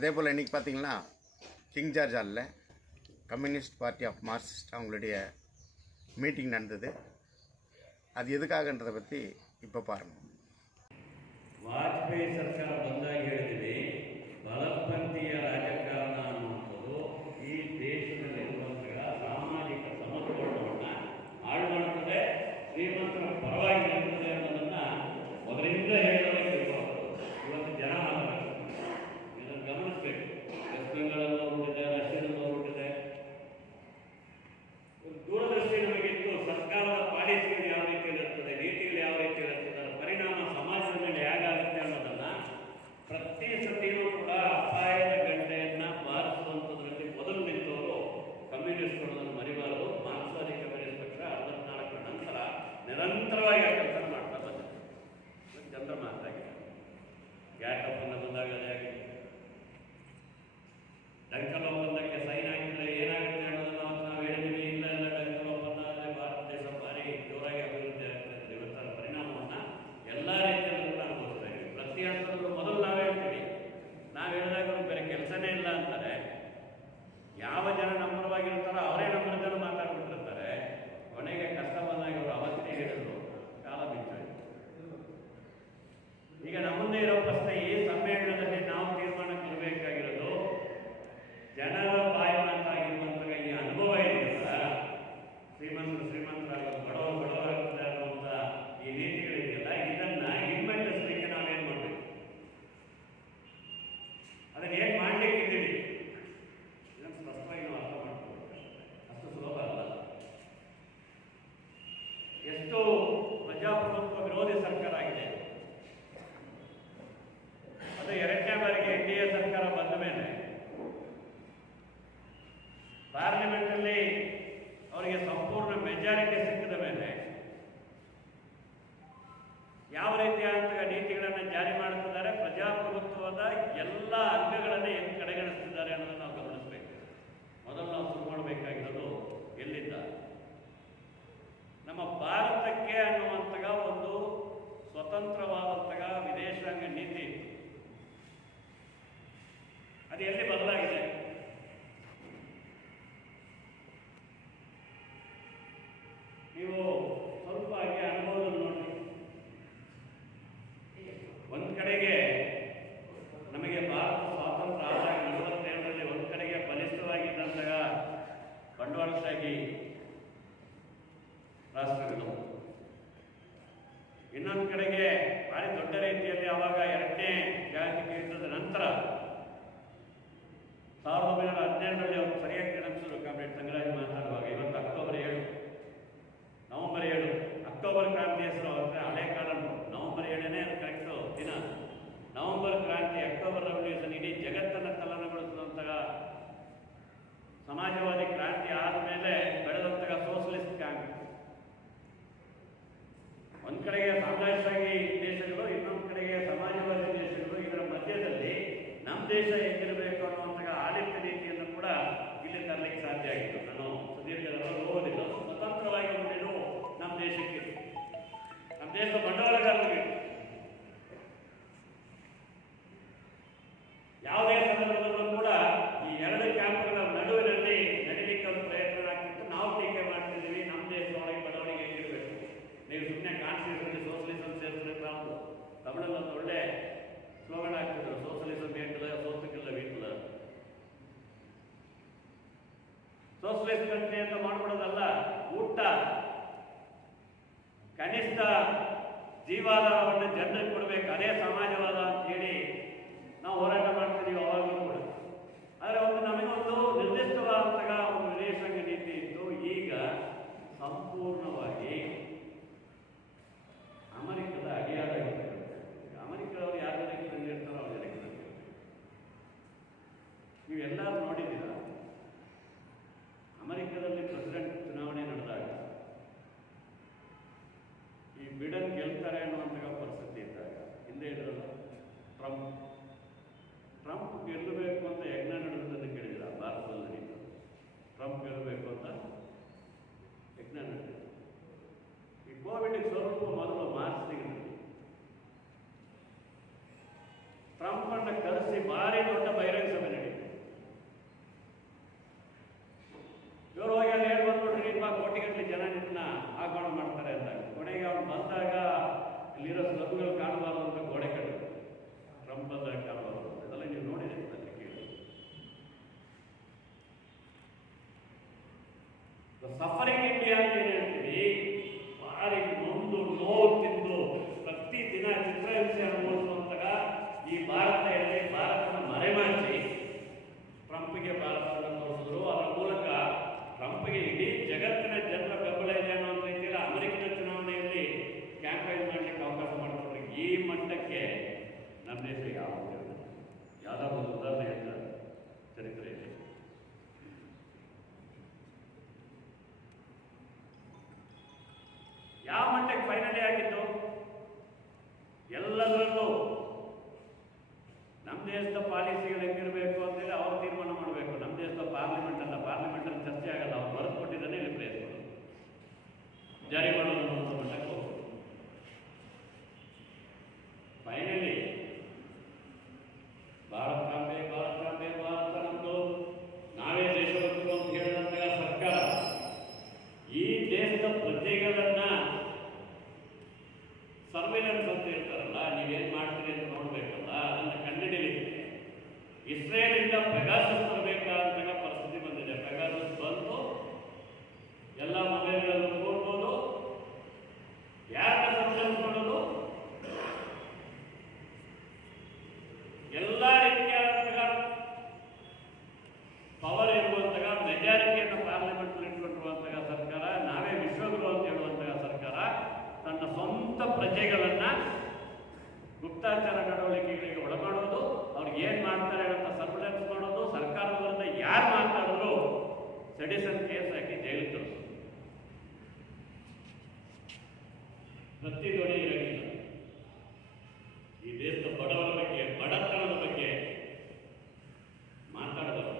அதே போல் இன்றைக்கி பார்த்திங்கன்னா கிங் ஜார்ஜ் ஹாலில் கம்யூனிஸ்ட் பார்ட்டி ஆஃப் மார்க்சிஸ்ட் அவங்களுடைய மீட்டிங் நடந்தது. ಅದು ಎದಕ್ಕಾಗಂತದ ಪற்றி இப்போ பாருங்கள். ವಾಜಪೇಯಿ ಸರ್ಕಾರ ಬಂದಾಗ ಹೇಳಿದ್ವಿ, ಬಲಪಂಥೀಯ ರಾಜಕಾರಣ ಅನ್ನುವಂಥದ್ದು ಈ ದೇಶದಲ್ಲಿರುವಂತಹ ಸಾಮಾಜಿಕ ಸಮತೋಲನವನ್ನು ಹಾಳು ಮಾಡುತ್ತದೆ, ಶ್ರೀಮಂತರ ಪರವಾಗಿ ನಿಲ್ಲುತ್ತದೆ ಅನ್ನೋದನ್ನು ಮೊದಲಿಂದ ಹೇಳೋದಕ್ಕೆ ಇವತ್ತು ಜನ ಇದನ್ನು ಗಮನಿಸಬೇಕು. ವೆಸ್ಟ್ ಬೆಂಗಾಲಲ್ಲಿ ಹೊರಟಿದೆ, ರಷ್ಯಾದಲ್ಲಿ ಹೊರಟಿದೆ. ದೂರದೃಷ್ಟಿ ನಮಗಿತ್ತು. ಸರ್ಕಾರದ ಪಾಲಿಸಿಗಳು ಯಾವ ರೀತಿಯಲ್ಲಿ ಇರ್ತದೆ, ನೀತಿಗಳು ಯಾವ ರೀತಿಯಲ್ಲಿ ಇರ್ತದೆ, ಪರಿಣಾಮ ಸಮಾಜದ ಮೇಲೆ ಹೇಗಾಗುತ್ತೆ ಅನ್ನೋದನ್ನು ಪ್ರತಿ ಸತಿಯೂ ಕೂಡ ಅಪಾಯದ ಗಂಟೆಯನ್ನು ಬಾರಿಸುವಂಥದ್ರಲ್ಲಿ ಮೊದಲು ನಿಂತವರು ಕಮ್ಯುನಿಸ್ಟ್ಗಳನ್ನು ಮರಿಬಾರದು. ಮಾರ್ಕ್ಸ್ವಾದಿ ಕಮ್ಯುನಿಸ್ಟ್ ಪಕ್ಷ 64 ನಂತರ ನಿರಂತರವಾಗಿ ಆ ಕೆಲಸ ಮಾಡ್ತಾ ಬಂದಿದೆ. ಜನರ ಮಾತಾಗಿದೆ. ಗ್ಯಾಟಪ್ಪನ್ನು ಬಂದಾಗ ಅದೇ ಆಗಿದೆ. ಡಂಕಲ್ ಒಪ್ಪಂದಕ್ಕೆ ಸೈನ್ ಹಾಕಿದ್ರೆ ಏನಾಗುತ್ತೆ ಅನ್ನೋದನ್ನು ನಾವು ಹೇಳಿದ್ವಿ. ಇಲ್ಲ ಇಲ್ಲ, ಡಂಕಲ್ ಒಪ್ಪಂದ ಆದರೆ ಭಾರತ ದೇಶ ಭಾರಿ ಜೋರಾಗಿ ಅಭಿವೃದ್ಧಿ ಆಗ್ತದೆ. ಇವತ್ತರ ಪರಿಣಾಮವನ್ನು ಎಲ್ಲ ರೀತಿಯಲ್ಲೂ ಕೂಡ ಅನುಭವಿಸ್ತಾ ಇದ್ದೀವಿ. ಪ್ರತಿ ಹಂತದಲ್ಲೂ ಮೊದಲು ನಾವು ಹೇಳ್ತೀವಿ. ನಾವು ಹೇಳಿದಾಗ ಅವ್ರಿಗೆ ಬೇರೆ ಕೆಲಸನೇ ಇಲ್ಲ ಅಂತಾರೆ. ಯಾವ ಜನ ನಂಬರವಾಗಿರ್ತಾರೋ ಅವರೇ ನಮ್ಮ ಜನ ಮಾತಾಡ್ಬಿಟ್ಟಿರ್ತಾರೆ. ಕೊನೆಗೆ ಕಷ್ಟ ಬಂದಾಗ ಅವರು ಅವತ್ತೇ ಹೇಳಿದ್ರು, ಕಾಲ ಬಿಟ್ಟೋಯ್ತು. ಈಗ ನಮ್ಮದೇ ಇರೋ ಪ್ರಶ್ನೆ, ಈ ಸಮ್ಮೇಳನದಲ್ಲಿ ನಾವು ತೀರ್ಮಾನಕ್ಕೆ ಇರಬೇಕಾಗಿರೋದು, ಜನರ ಬಾಯಿ ಮಾತಾಗಿರುವಂತಹ ಈ ಅನುಭವ ಇದೆಯಲ್ಲ, ಶ್ರೀಮಂತರಾಗ ಬಡವರಾಗ್ತದೆ ಅನ್ನುವಂಥ ಈ ನೀತಿಗಳಿದೆಯಲ್ಲ, ಇದನ್ನ ಹಿಮ್ಮೆಟ್ಟಿಸಲಿಕ್ಕೆ ನಾವೇನು ಮಾಡಬೇಕು? ಅದನ್ನು ಹೇಗೆ ಮಾಡಲಿಕ್ಕಿದ್ದೀವಿ ಇದನ್ನು ಸ್ಪಷ್ಟವಾಗಿ ನಾವು ಅರ್ಥ ಮಾಡ್ಕೋಬೇಕು. ಅಷ್ಟು ಸುಲಭ ಅಲ್ಲ. ಎಷ್ಟು ಪ್ರಜಾಪ್ರಭುತ್ವ ವಿರೋಧಿ ಸರ್ಕಾರ ಆಗಿದೆ. ಅದು ಎರಡನೇ ಬಾರಿಗೆ NDA ಸರ್ಕಾರ ಬಂದ ಮೇಲೆ ಪಾರ್ಲಿಮೆಂಟಲ್ಲಿ ಅವರಿಗೆ ಸಂಪೂರ್ಣ ಮೆಜಾರಿಟಿ ಸಿಕ್ಕಿದ ಮೇಲೆ ಯಾವ ರೀತಿಯಾದಂತಹ ನೀತಿಗಳನ್ನು ಜಾರಿ ಮಾಡುತ್ತಿದ್ದಾರೆ, ಪ್ರಜಾಪ್ರಭುತ್ವದ ಎಲ್ಲ ಅಂಗಗಳನ್ನು ಹೆಂಗೆ ಕಡೆಗಣಿಸ್ತಿದ್ದಾರೆ ಅನ್ನೋದನ್ನು ನಾವು ಗಮನಿಸಬೇಕು. ಮೊದಲು ನಾವು ಶುರು ಮಾಡಬೇಕಾಗಿರೋದು ಎಲ್ಲಿಂದ? ನಮ್ಮ ಭಾರತಕ್ಕೆ ಅನ್ನುವಂತಹ ಒಂದು ಸ್ವತಂತ್ರವಾದಂತಹ ವಿದೇಶಾಂಗ ನೀತಿ ಅದು ಎಲ್ಲಿ ಬದಲಾಗಿದೆ? ನೀವು ಸ್ವಲ್ಪ ಹಾಗೆ ಅನುಭವದಲ್ಲಿ ನೋಡಿ. ಒಂದು ಕಡೆಗೆ ನಮಗೆ ಭಾರತ ಸ್ವಾತಂತ್ರ್ಯ ಆದಾಗ 47ರಲ್ಲಿ ಒಂದು ಕಡೆಗೆ ಬಲಿಷ್ಠವಾಗಿದ್ದಂತಹ ಬಂಡವಾಳಶಾಹಿ ರಾಷ್ಟ್ರಗಳು, ಇನ್ನೊಂದು ಕಡೆಗೆ ಭಾರಿ ದೊಡ್ಡ ರೀತಿಯಲ್ಲಿ ಆವಾಗ ಎರಡನೇ ಜಾಗತಿಕ ಯುದ್ಧದ ನಂತರ 1912ರಲ್ಲಿ ಅವರು ಸರಿಯಾಗಿ ನೆನಪಿಸಿದ್ರು. ಕಾಮ್ರೇಡ್ ತಂಗರಾಜ್ ಮಾತಾಡುವಾಗ, ಇವತ್ತು ನವೆಂಬರ್ 7 ಅಕ್ಟೋಬರ್ ಕ್ರಾಂತಿ ಹೆಸರು ಅಂದರೆ ಹಳೆ ಕಾಲ. ನವೆಂಬರ್ 7ನೇ ಅದು ಕರೆಕ್ಟು ದಿನ. ನವೆಂಬರ್ ಕ್ರಾಂತಿ, ಅಕ್ಟೋಬರ್ ರೆವಲ್ಯೂಷನ್ ಇಡೀ ಜಗತ್ತನ್ನು ತಲ್ಲಣಗೊಳಿಸಿದಂತಹ ಸಮಾಜವಾದಿ ಕ್ರಾಂತಿ ಆದಮೇಲೆ ಬೆಳೆದಂತಹ ಸೋಷಲಿಸ್ಟ್ ಕಾಂಗ್ರೆಸ್. ಒಂದು ಕಡೆಗೆ ಸಾಮ್ರಾಜ್ಯಶಾಹಿ ದೇಶಗಳು, ಇನ್ನೊಂದು ಕಡೆಗೆ ಸಮಾಜವಾದಿ ದೇಶಗಳು. ಇದರ ಮಧ್ಯದಲ್ಲಿ ನಮ್ಮ ದೇಶ ಹೇಗಿರಬೇಕು ಅನ್ನುವಂತಹ ಆಡಳಿತ ನೀತಿಯನ್ನು ಕೂಡ ಇಲ್ಲಿ ತರಲಿಕ್ಕೆ ಸಾಧ್ಯ ಆಗಿತ್ತು. ನಾನು ಸುದೀರ್ಘದಲ್ಲಿ ಹೋಗೋದಿಲ್ಲ. ಸ್ವತಂತ್ರವಾಗಿ ಉಳಿದು ನಮ್ಮ ದೇಶಕ್ಕೆ, ನಮ್ಮ ದೇಶದ ಬಂಡವಾಳಗಾರರಿಗೆ ಯಾವುದೇ ಸಂದರ್ಭದಲ್ಲೂ ಕೂಡ ಈ ಎರಡು ಕ್ಯಾಂಪ್ಗಳ ನಡುವಿನಲ್ಲಿ ನಡೀಲಿಕ್ಕೆ ಒಂದು ಪ್ರಯತ್ನ ಆಗ್ತಿತ್ತು. ನಾವು ಟೀಕೆ ಮಾಡ್ತಿದ್ದೀವಿ, ನಮ್ಮ ದೇಶದೊಳಗೆ ಬಡವರಿಗೆ ಹೇಗಿರಬೇಕು, ನೀವು ಸುಮ್ಮನೆ ಕಾನ್ಸ್ಟಿಟ್ಯೂಷನ್ ಸೋಷಲಿಸಂ ಸೇರಿಸಬೇಕು. ನಾವು ತಮಿಳಲ್ಲಿ ಒಂದು ಒಳ್ಳೆ ಸ್ಲೋಗನ್ ಆಗ್ತಿದ್ರು, ಸೋಷಲಿಸಂ ಏನಿಲ್ಲ, ಸೋಸಕ್ಕಿಲ್ಲ ವೀಟಿಲ್ಲ. ಸೋಷಲಿಸ್ಟ್ ಕಂಟ್ರಿ ಅಂತ ಮಾಡ್ಬಿಡೋದಲ್ಲ, ಊಟ ಕನಿಷ್ಠ ಜೀವಾಧಾರವನ್ನು ಜನರಿಗೆ ಕೊಡಬೇಕು, ಅದೇ ಸಮಾಜವಾದ ಅಂತ ಹೇಳಿ ನಾವು ಹೋರಾಟ ಮಾಡ್ತಿದ್ದೀವಿ ಅವಾಗಲೂ ಕೂಡ. ಆದರೆ ಒಂದು ನಮಗೊಂದು ನಿರ್ದಿಷ್ಟವಾದಂತಹ ಒಂದು ವಿದೇಶಾಂಗ ನೀತಿ ಇತ್ತು. ಈಗ ಸಂಪೂರ್ಣವಾಗಿ ಅಮೆರಿಕದ ಅಡಿಯಾದಾಗಿರ್ತಕ್ಕಂಥ, ಅಮೆರಿಕದವರು ಯಾರ ಜನಕ್ಕೆ ಇರ್ತಾರೋ ಅವ್ರ ಜನಕ್ಕೆ ನೀವೆಲ್ಲರೂ ನೋಡಿದ್ದೀರಾ. ಅಮೆರಿಕದಲ್ಲಿ ಪ್ರೆಸಿಡೆಂಟ್ ಚುನಾವಣೆ ನಡೆದಾಗ ಈ ಬಿಡನ್ ಗೆಲ್ತಾರೆ ಅನ್ನುವಂತಹ ಪರಿಸ್ಥಿತಿ ಇದ್ದಾಗ ಹಿಂದೆ ಇದ್ರಲ್ಲ ಟ್ರಂಪ್ ಗೆಲ್ಲಬೇಕು ಅಂತ ಯಜ್ಞ ನಡೆದದನ್ನು ಕೇಳಿದಿರ? ಭಾರತದಲ್ಲಿ ನಡೀತು. ಟ್ರಂಪ್ ಗೆಲ್ಲಬೇಕು ಅಂತ ಯಜ್ಞ ನಡೆದಿದೆ. ಸರ್ವೆಲೆನ್ಸ್ ಅಂತ ಇರ್ತಾರಲ್ಲ, ನೀವೇನು ಮಾಡ್ತೀರಿ ಅಂತ ನೋಡಬೇಕಲ್ಲ, ಅದನ್ನು ಕಂಡುಹಿಡಿಯಲಿಕ್ಕೆ ಇಸ್ರೇಲಿಂದ ಪೆಗಾಸಸ್ ಬರಬೇಕಾ ಅಂತ ಪರಿಸ್ಥಿತಿ ಬಂದಿದೆ. ಪೆಗಾಸಸ್ ಬಂತು, ಎಲ್ಲ ಮೊಬೈಲ್ಗಳನ್ನು ನೋಡ್ಬೋದು, ಯಾರನ್ನ ಸರ್ವೆಲೆನ್ಸ್ ಮಾಡೋದು, ಎಲ್ಲ ರೀತಿಯಾದಂತಹ ಪವರ್ ಇರುವಂತಹ ಮೆಜಾರಿಟಿಯನ್ನು ಪಾರ್ಲಿಮೆಂಟ್ ಇಟ್ಕೊಂಡಿರುವಂತಹ ಸರ್ಕಾರ, ನಾವೇ ವಿಶ್ವಗುರು ಅಂತ ಹೇಳುವಂತಹ ಸರ್ಕಾರ ತನ್ನ ಸ್ವಂತ ಪ್ರಜೆಗಳನ್ನ ಗುಪ್ತಾಚಾರ ನಡವಳಿಕೆಗಳಿಗೆ ಒಳಮಾಡೋದು, ಅವ್ರಿಗೆ ಏನ್ ಮಾಡ್ತಾರೆ ಅಂತ ಸರ್ವೆಲೆನ್ಸ್ ಮಾಡೋದು, ಸರ್ಕಾರದ ವಿರುದ್ಧ ಯಾರು ಮಾತಾಡಿದ್ರು ಸೆಡಿಷನ್ ಕೇಸ್ ಹಾಕಿ ಜೈಲಿಗೆ ತರಿಸೋದು. ಪ್ರತಿ ದೊಡ್ಡ ಇರಲಿಲ್ಲ. ಈ ದೇಶದ ಬಡವರ ಬಗ್ಗೆ, ಬಡತನದ ಬಗ್ಗೆ ಮಾತಾಡಬಹುದು,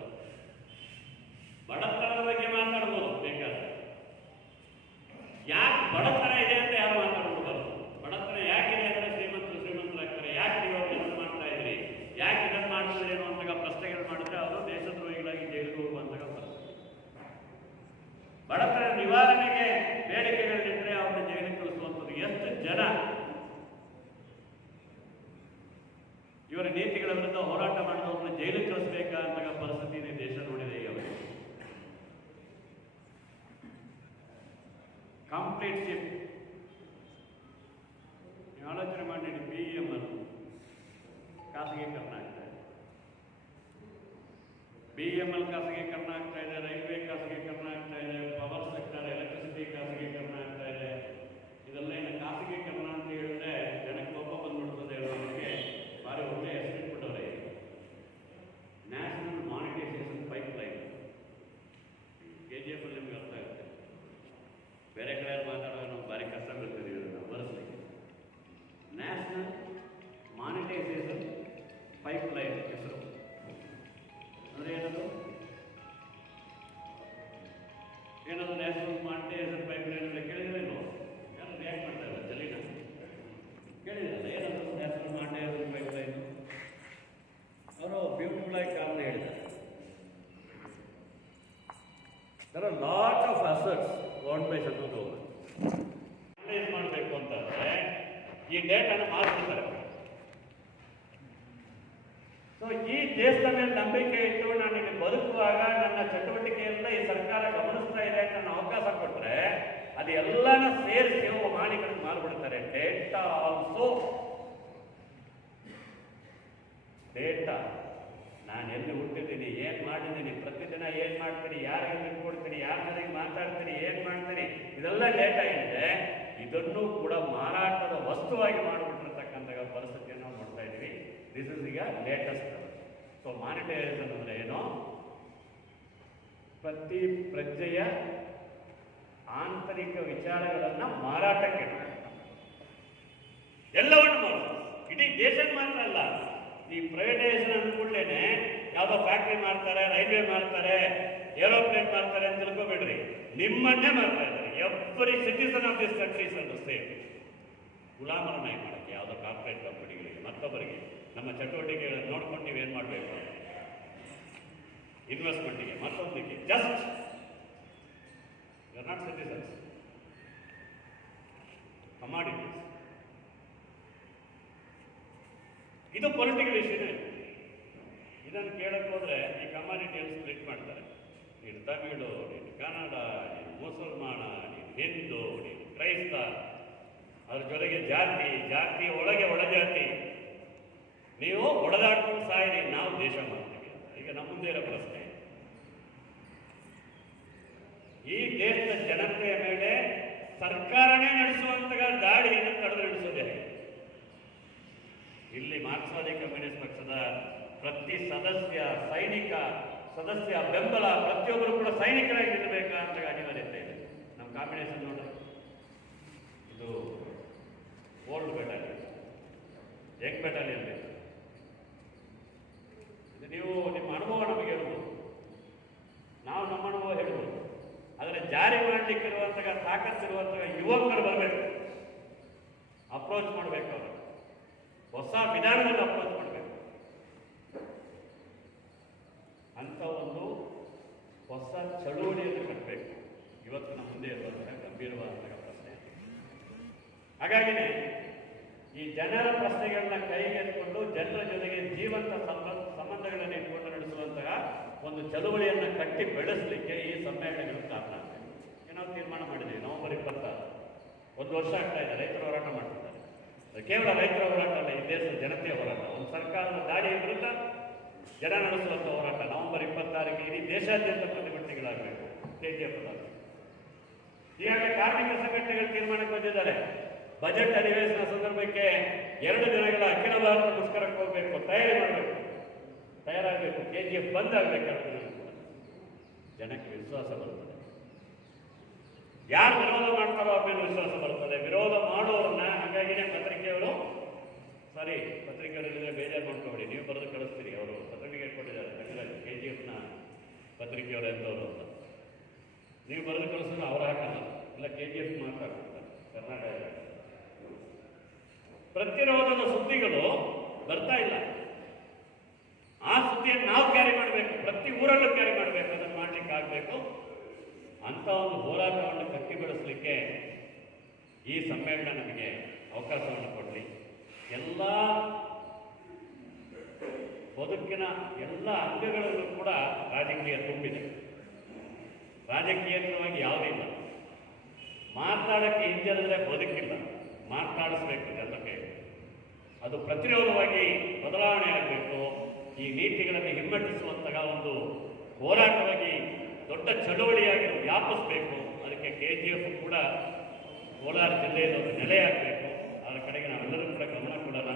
ಬಡತನದ ಬಗ್ಗೆ ಮಾತಾಡಬಹುದು ಬೇಕಾದ್ರೆ. ಯಾಕೆ ಬಡತನ ಇದೆ ಅಂತ ಯಾರು ಮಾತಾಡಬಹುದು? ಬಡತನ ಯಾಕಿದೆ ಅಂದ್ರೆ ಶ್ರೀಮಂತರಾಗ್ತಾರೆ, ಯಾಕೆ ನೀವು ಇದನ್ನು ಮಾಡ್ತಾ ಇದ್ರಿ, ಯಾಕೆ ಇದನ್ನು ಮಾಡ್ತಾರೆ ಅನ್ನುವಂತಹ ಪ್ರಶ್ನೆಗಳು ಮಾಡಿದ್ರೆ ಅವರು ದೇಶದ್ರೋಹಿಗಳಾಗಿ ಜೈಲಿಗೆ ಹೋಗುವಂತಹ ಪರಿಸ್ಥಿತಿ. ಬಡತನ ನಿವಾರಣೆಗೆ ಬೇಡಿಕೆಗಳಿದ್ರೆ ಅವ್ರನ್ನ ಜೈಲಿಗೆ ಕಳಿಸುವಂಥದ್ದು. ಎಷ್ಟು ಜನ ಇವರ ನೀತಿಗಳ ವಿರುದ್ಧ ಹೋರಾಟ ಮಾಡಿದವ್ರನ್ನ ಜೈಲಿಗೆ ಕಳಿಸಬೇಕಾದಂತಹ ಪರಿಸ್ಥಿತಿ ಇದೆ ದೇಶ ನೋಡಿದೆ ಈಗ. Complete shift. ನೀವು ಆಲೋಚನೆ ಮಾಡಿ, BEML ಖಾಸಗೀಕರಣ ಆಗ್ತಾ ಇದೆ, BEML ಖಾಸಗೀಕರಣ ಆಗ್ತಾ ಇದೆ, ರೈಲ್ವೆ ಖಾಸಗೀಕರಣ ಆಗ್ತಾ ಇದೆ, ಪವರ್ ಸೆಕ್ಟರ್, ಎಲೆಕ್ಟ್ರಿಸಿಟಿ ಖಾಸಗೀಕರಣ ಆಗ್ತಾ ಇದೆ. ಇದೆಲ್ಲ ಏನು ಖಾಸಗೀಕರಣ ಅಂತ ಹೇಳಿದ್ರೆ ಜನಕ್ಕೆ ಕೋಪ ಬಂದ್ಬಿಡ್ತದೆ ಹೇಳೋದಕ್ಕೆ ಭಾರಿ ಒಳ್ಳೆಯ ಹೆಸರಿಟ್ಬಿಟ್ಟವ್ರೆ. ನ್ಯಾಷನಲ್ ಮಾನಿಟೈಸೇಷನ್ ಪೈಪ್ಲೈನ್, KGF ಅಲ್ಲಿ ನಿಮ್ಗೆ ಅರ್ಥ ಆಗುತ್ತೆ. ಬೇರೆ ಕಡೆ ಮಾತಾಡೋದು ನಾವು ಭಾರಿ ಕಷ್ಟ ಬೀಳ್ತಿದ್ದೀವಿ ಅದನ್ನು ಬರೆಸಲಿಕ್ಕೆ. ನ್ಯಾಷನಲ್ ಮಾನಿಟೈಸೇಷನ್ ಪೈಪ್ಲೈನ್ ಹೆಸರು ಅಂದರೆ ಏನದು? ಏನದು ನ್ಯಾಷನಲ್ ಮಾನಿಟೈಸೇಷನ್ ಪೈಪ್ಲೈನ್ ಅಂತ ಕೇಳಿದ್ರೇನು? ಯಾರು ರಿಯಾಕ್ಟ್ ಮಾಡ್ತಾ ಇಲ್ಲ? ಜಲೀನ ಕೇಳಿದ್ರಲ್ಲ, ಏನದು ನ್ಯಾಷನಲ್ ಮಾನಿಟೈಸೇಷನ್ ಪೈಪ್ಲೈನ್? ಅವರು ಬ್ಯೂಟಿಫುಲ್ ಆಗಿ ಕಾರಣ ಹೇಳಿದ್ದಾರೆ. There are lot of assets owned by central government. Analyse ಮಾಡಬೇಕು ಅಂತಂದ್ರೆ ಈ ಡೇಟಾನ ಮಾರ್ಬಿಡ್ತಾರೆ. ಸೊ ಈ ದೇಶದ ಮೇಲೆ ನಂಬಿಕೆ ಇಟ್ಟು ನಾನು ಇಲ್ಲಿ ಬದುಕುವಾಗ ನನ್ನ ಚಟುವಟಿಕೆಯಿಂದ ಈ ಸರ್ಕಾರ ಗಮನಿಸ್ತಾ ಇದೆ ಅಂತ ನಾನು ಅವಕಾಶ ಕೊಟ್ಟರೆ ಅದು ಎಲ್ಲಾನ ಸೇರಿಸಿ ಒಬ್ಬ ಮಾಲೀಕರಿಗೆ ಮಾರ್ಬಿಡ್ತಾರೆ. ಡೇಟಾ ಆಲ್ಸೋ ಡೇಟಾ, ನಾನು ಎಲ್ಲಿ ಹುಟ್ಟಿದ್ದೀನಿ, ಏನು ಮಾಡಿದ್ದೀನಿ, ಪ್ರತಿದಿನ ಏನು ಮಾಡ್ತೀನಿ, ಯಾರಿಗೆ ದುಡ್ಡು ಕೊಡ್ತೀನಿ, ಯಾರ ಜೊತೆಗೆ ಮಾತಾಡ್ತೀನಿ, ಏನು ಮಾಡ್ತೀನಿ, ಇದೆಲ್ಲ ಡೇಟಾ ಏನಿದೆ ಇದನ್ನು ಕೂಡ ಮಾರಾಟದ ವಸ್ತುವಾಗಿ ಮಾಡಿಬಿಟ್ಟಿರ್ತಕ್ಕಂಥ ಪರಿಸ್ಥಿತಿಯನ್ನು ನಾವು ನೋಡ್ತಾ ಇದ್ದೀವಿ. ದಿಸ್ ಇಸ್ ಈಗ ಲೇಟೆಸ್ಟ್. ಸೊ ಮಾನಿಟೈಸೇಷನ್ ಅಂದರೆ ಏನು? ಪ್ರತಿ ಪ್ರಜೆಯ ಆಂತರಿಕ ವಿಚಾರಗಳನ್ನು ಮಾರಾಟಕ್ಕೆ ಎಲ್ಲವನ್ನು ಮಾಡೋದು. ಇಡೀ ದೇಶಕ್ಕೆ ಮಾತ್ರ ಅಲ್ಲ, ಈ ಪ್ರೈವೇಟೈಸೇಷನ್ ಅಂದ್ಕೊಳ್ಳೇನೆ ಯಾವುದೋ ಫ್ಯಾಕ್ಟ್ರಿ ಮಾಡ್ತಾರೆ, ರೈಲ್ವೆ ಮಾಡ್ತಾರೆ, ಏರೋಪ್ಲೇನ್ ಮಾಡ್ತಾರೆ ಅಂತ ತಿಳ್ಕೊಬೇಡ್ರಿ, ನಿಮ್ಮನ್ನೇ ಮಾಡ್ತಾ ಇದ್ದಾರೆ. Every citizen of this countries and same. ಗುಲಾಮರನ್ನಾಗಿ ಮಾಡೋಕ್ಕೆ ಯಾವುದೋ ಕಾರ್ಪೊರೇಟ್ ಕಂಪನಿಗಳಿಗೆ, ಮತ್ತೊಬ್ಬರಿಗೆ ನಮ್ಮ ಚಟುವಟಿಕೆಗಳನ್ನು ನೋಡ್ಕೊಂಡು ನೀವೇನು ಮಾಡಬೇಕು, ಇನ್ವೆಸ್ಟ್ಮೆಂಟಿಗೆ, ಮತ್ತೊಂದಕ್ಕೆ, just you are not citizens, commodities. ಇದು ಪೊಲಿಟಿಕಲ್ ಇಶ್ಯೂನೇ. ಇದನ್ನು ಕೇಳಕ್ಕೆ ಹೋದರೆ ಈ ಕಮಾಡಿಟಿಯನ್ನು ಸ್ಪ್ಲಿಟ್ ಮಾಡ್ತಾರೆ. ನೀನು ತಮಿಳು, ನೀನು ಕನ್ನಡ, ನೀನು ಮುಸಲ್ಮಾನ, ನೀನು ಹಿಂದೂ, ನೀನು ಕ್ರೈಸ್ತ, ಅದ್ರ ಜೊತೆಗೆ ಜಾತಿ, ಜಾತಿ ಒಳಗೆ ಒಳಜಾತಿ, ನೀವು ಹೊಡೆದಾಡ್ಕೊಂಡು ಸಾಯಿರಿ, ನಾವು ದೇಶ ಮಾಡ್ತೀವಿ. ಈಗ ನಮ್ಮ ಮುಂದೆ ಇರೋ ಪ್ರಶ್ನೆ, ಈ ದೇಶದ ಜನತೆಯ ಮೇಲೆ ಸರ್ಕಾರನೇ ನಡೆಸುವಂತಹ ದಾಳಿಯನ್ನು ತಡೆದು ನಡೆಸೋದೇ. ಇಲ್ಲಿ ಮಾರ್ಕ್ಸ್ವಾದಿ ಕಮ್ಯುನಿಸ್ಟ್ ಪಕ್ಷದ ಪ್ರತಿ ಸದಸ್ಯ, ಸೈನಿಕ ಸದಸ್ಯ ಬೆಂಬಲ, ಪ್ರತಿಯೊಬ್ಬರು ಕೂಡ ಸೈನಿಕರಾಗಿ ನಿಲ್ಲಬೇಕಂತ ಅನಿವಾರ್ಯತೆ ಇದೆ. ನಮ್ಮ ಕಾಂಬಿನೇಷನ್ ನೋಡ್ರಿ, ಇದು ಓಲ್ಡ್ ಬೆಟಾಲಿಯನ್, ಯಂಗ್ ಬೆಟಾಲಿಯನ್ ಬೇಕು. ನೀವು ನಿಮ್ಮ ಅನುಭವ ನಮಗೆ ಹೇಳ್ಬೋದು, ನಾವು ನಮ್ಮ ಅನುಭವ ಹೇಳ್ಬೋದು. ಆದರೆ ಜಾರಿ ಮಾಡಲಿಕ್ಕಿರುವಂತಹ ತಾಕತ್ತಿರುವಂತಹ ಯುವಕರು ಬರಬೇಕು, ಅಪ್ರೋಚ್ ಮಾಡಬೇಕು, ಅವರು ಹೊಸ ವಿಧಾನದಲ್ಲಿ ಅಪ್ರೋಚ್ ಮಾಡಬೇಕು. ಅಂತ ಒಂದು ಹೊಸ ಚಳುವಳಿಯನ್ನು ಕಟ್ಟಬೇಕು. ಇವತ್ತು ನಮ್ಮ ಮುಂದೆ ಇರುವಂತಹ ಗಂಭೀರವಾದಂತಹ ಪ್ರಶ್ನೆ. ಹಾಗಾಗಿನೇ ಜನರ ಪ್ರಶ್ನೆಗಳನ್ನ ಕೈಗೆತ್ತಿಕೊಂಡು ಜನರ ಜೊತೆಗೆ ಜೀವಂತ ಸಂಬಂಧಗಳನ್ನು ಇಟ್ಕೊಂಡು ನಡೆಸುವಂತಹ ಒಂದು ಚಳುವಳಿಯನ್ನು ಕಟ್ಟಿ ಬೆಳೆಸಲಿಕ್ಕೆ ಈ ಸಮ್ಮೇಳನಗಳು ಕಾರಣ ಆಗ್ತದೆ. ನಾವು ತೀರ್ಮಾನ ಮಾಡಿದ್ದೀವಿ ನವೆಂಬರ್ 26, 1 ವರ್ಷ ಆಗ್ತಾ ಇದೆ ರೈತರ ಹೋರಾಟ ಮಾಡ್ತಿದ್ದಾರೆ. ಅದು ಕೇವಲ ರೈತರ ಹೋರಾಟ ಅಲ್ಲ, ಈ ದೇಶದ ಜನತೆಯ ಹೋರಾಟ, ಒಂದು ಸರ್ಕಾರದ ದಾಳಿಯ ವಿರುದ್ಧ ಜನ ನಡೆಸುವಂಥ ಹೋರಾಟ. ನವೆಂಬರ್ 26ಗೆ ಇಡೀ ದೇಶಾದ್ಯಂತ ಪ್ರತಿಭಟನೆಗಳಾಗಬೇಕು. KGF ಈಗಾಗಲೇ ಕಾರ್ಮಿಕ ಸಂಘಟನೆಗಳು ತೀರ್ಮಾನಕ್ಕೆ ಬಂದಿದ್ದಾರೆ. ಬಜೆಟ್ ಅಧಿವೇಶನ ಸಂದರ್ಭಕ್ಕೆ 2 ದಿನಗಳ ಅಖಿಲ ಭಾರತ ಮುಷ್ಕರಕ್ಕೆ ಹೋಗಬೇಕು, ತಯಾರಾಗಬೇಕು. KGF ಬಂದ್ ಆಗಬೇಕು 2 ದಿನ ಕೂಡ. ಜನಕ್ಕೆ ವಿಶ್ವಾಸ ಬರ್ತದೆ. ಯಾರು ವಿರೋಧ ಮಾಡ್ತಾರೋ ಆಮೇಲೆ ವಿಶ್ವಾಸ ಬರ್ತದೆ. ವಿರೋಧ ಮಾಡೋರನ್ನ ಹಾಗಾಗಿನೇ ಪತ್ರಿಕೆಯವರು ಪತ್ರಿಕೆಯವರಿಗೆ ಬೇಜಾರು ಮಾಡ್ಕೊಬೇಡಿ, ನೀವು ಬರೆದು ಕಳಿಸ್ತೀರಿ. ಅವರು ಸರ್ಟಿಫಿಕೇಟ್ ಕೊಟ್ಟಿದ್ದಾರೆ ತಮಿಳಲ್ಲಿ KGFನ ಪತ್ರಿಕೆಯವರು ಎಂಥವ್ರು ಅಂತ. ನೀವು ಬರೆದು ಕಳಿಸಿದ್ರೆ ಅವ್ರು ಹಾಕಲ್ಲ, ಇಲ್ಲ KGF ಮಾತ್ರ ಹಾಕ್ತಾರೆ. ಕರ್ನಾಟಕ ಪ್ರತಿರೋಧದ ಸುದ್ದಿಗಳು ಬರ್ತಾ ಇಲ್ಲ. ಆ ಸುದ್ದಿಯನ್ನು ನಾವು ಕ್ಯಾರಿ ಮಾಡಬೇಕು, ಪ್ರತಿ ಊರಲ್ಲೂ ಕ್ಯಾರಿ ಮಾಡಬೇಕು. ಅದನ್ನು ಮಾಡ್ಲಿಕ್ಕೆ ಆಗಬೇಕು. ಅಂತ ಒಂದು ಹೋರಾಟವನ್ನು ಕಟ್ಟಿ ಬೆಳೆಸಲಿಕ್ಕೆ ಈ ಸಮ್ಮೇಳನ ನಮಗೆ ಅವಕಾಶವನ್ನು ಕೊಡಲಿ. ಎಲ್ಲ ಬದುಕಿನ ಎಲ್ಲ ಅಂಗಗಳಲ್ಲೂ ಕೂಡ ರಾಜಕೀಯ ತುಂಬಿದೆ. ರಾಜಕೀಯವಾಗಿ ಯಾವುದಿಲ್ಲ. ಮಾತನಾಡಕ್ಕೆ ಹಿಂಜರಿದ್ರೆ ಬದುಕಿಲ್ಲ. ಮಾತನಾಡಿಸ್ಬೇಕು ಜನರ ಕೈಯಲ್ಲಿ. ಅದು ಪ್ರತಿರೋಧವಾಗಿ ಬದಲಾವಣೆ ಆಗಬೇಕು. ಈ ನೀತಿಗಳನ್ನು ಹಿಮ್ಮೆಟ್ಟಿಸುವಂತಹ ಒಂದು ಹೋರಾಟವಾಗಿ ದೊಡ್ಡ ಚಳುವಳಿಯಾಗಿ ವ್ಯಾಪಿಸಬೇಕು. ಅದಕ್ಕೆ KGF ಕೂಡ ಕೋಲಾರ ಜಿಲ್ಲೆಯಲ್ಲಿ ಒಂದು ನೆಲೆಯಾಗಬೇಕು. ಅದರ ಕಡೆಗೆ ನಾವೆಲ್ಲರೂ ಕೂಡ ಗಮನ ಕೊಡೋಣ.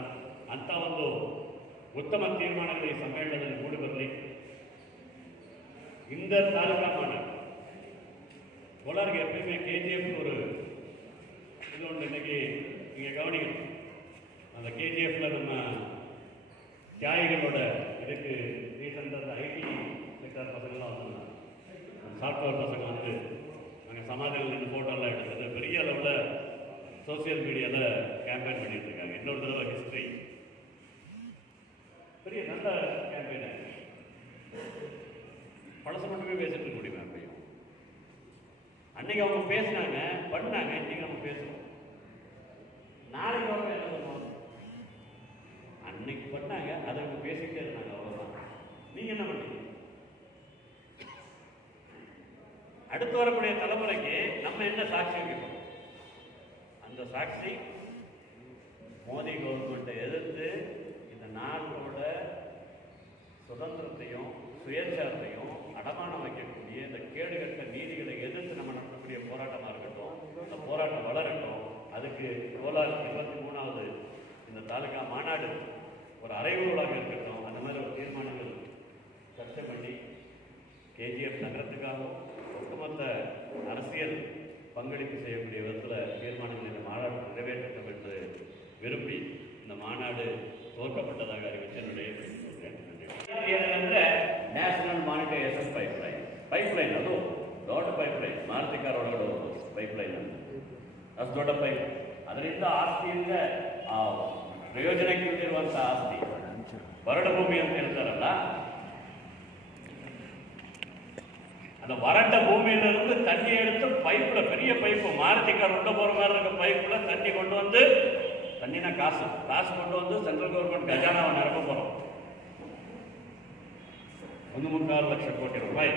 ಅಂಥ ಒಂದು ಉತ್ತಮ ತೀರ್ಮಾನಗಳು ಈ ಸಮ್ಮೇಳನದಲ್ಲಿ ಮೂಡಿಬರಲಿ. ತಾಲೂಕಾ ಮಾಡೋಣ ಕೋಲಾರಿಗೆ எப்பயுமே KGF ஒரு இது ஒன்று இன்னைக்கு நீங்கள் கவனிக்கணும். அந்த KGFல நம்ம தியாகிகளோட இதுக்கு ரீசெண்டாக IT செக்டர் பசங்களாம் வந்தாங்க. சாஃப்ட்வேர் பசங்க வந்து நாங்கள் சமாதியில் நின்று ஃபோட்டோலாம் எடுத்தது பெரிய அளவில் சோசியல் மீடியாவில் கேம்பெயின் பண்ணிட்டு இருக்காங்க. இன்னொரு தடவை ஹிஸ்ட்ரி பெரிய நல்ல கேம்பெயின். பழசு மட்டுமே பேசிட்டு இருக்க முடியுமா? அப்பையும் அன்னைக்கு அவங்க பேசினாங்க, பண்ணாங்க. இன்னைக்கு நம்ம பேசுகிறோம். நாளைக்கு அவங்க என்ன பண்ணுவாங்க? அன்னைக்கு பண்ணாங்க, அதை அவங்க பேசிக்கிட்டே இருந்தாங்க. அவ்வளோதான். நீங்கள் என்ன பண்ணீங்க? அடுத்து வரக்கூடிய தலைமுறைக்கு நம்ம என்ன சாட்சி வைக்கணும்? அந்த சாட்சி மோடி கவர்மெண்ட்டை எதிர்த்து இந்த நாட்டோட சுதந்திரத்தையும் சுயேட்சாத்தையும் அடமானம் வைக்கக்கூடிய இந்த கேடுகட்ட நீதிகளை எதிர்த்து நம்ம நடத்தக்கூடிய போராட்டமாக இருக்கட்டும். இந்த போராட்டம் வளரட்டும். அதுக்கு கோலார் 23வது இந்த தாலுகா மாநாடு ஒரு அறைகூலாக இருக்கட்டும். அந்த மாதிரி ஒரு தீர்மானங்கள் சர்ச்சை பண்ணி KGF நகரத்துக்காகவும் ஒட்டுமொத்த அரசியல் பங்களிப்பு செய்யக்கூடிய விதத்தில் தீர்மானங்கள் இந்த மாநாடு நிறைவேற்றட்டும் என்று விரும்பி இந்த மாநாடு துவக்கப்பட்டதாக அறிவித்து என்னுடைய ಏನಂದರೆ ನ್ಯಾಷನಲ್ ಮಾನಿಟೈಸೇಷನ್ ಪೈಪ್ಲೈನ್ ಅದು ದೊಡ್ಡ ಪೈಪ್ಲೈನ್. ಮಾರುತಿ ಕಾರ್ ಒಳಗಡೆ ಹೋಗೋದು ಪೈಪ್ಲೈನ್ ಅಂತ. ಅಷ್ಟು ದೊಡ್ಡ ಪೈಪ್. ಅದರಿಂದ ಆಸ್ತಿಯಿಂದ ಪ್ರಯೋಜನಕ್ಕಿರುವಂಥ ಆಸ್ತಿ ಬರಡು ಭೂಮಿ ಅಂತ ಹೇಳ್ತಾರಲ್ಲ, அந்த வறண்ட பூமியிலிருந்து தண்ணி எடுத்து பைப்புல பெரிய பைப்பு மாருதி கார் உள்ள போற மாதிரி இருக்க பைப்புல தண்ணி கொண்டு வந்து, தண்ணினா காசு கொண்டு வந்து சென்ட்ரல் கவர்மெண்ட் கஜானாவை நிரப்ப போறோம். 1.4 லட்சம் கோடி ரூபாய்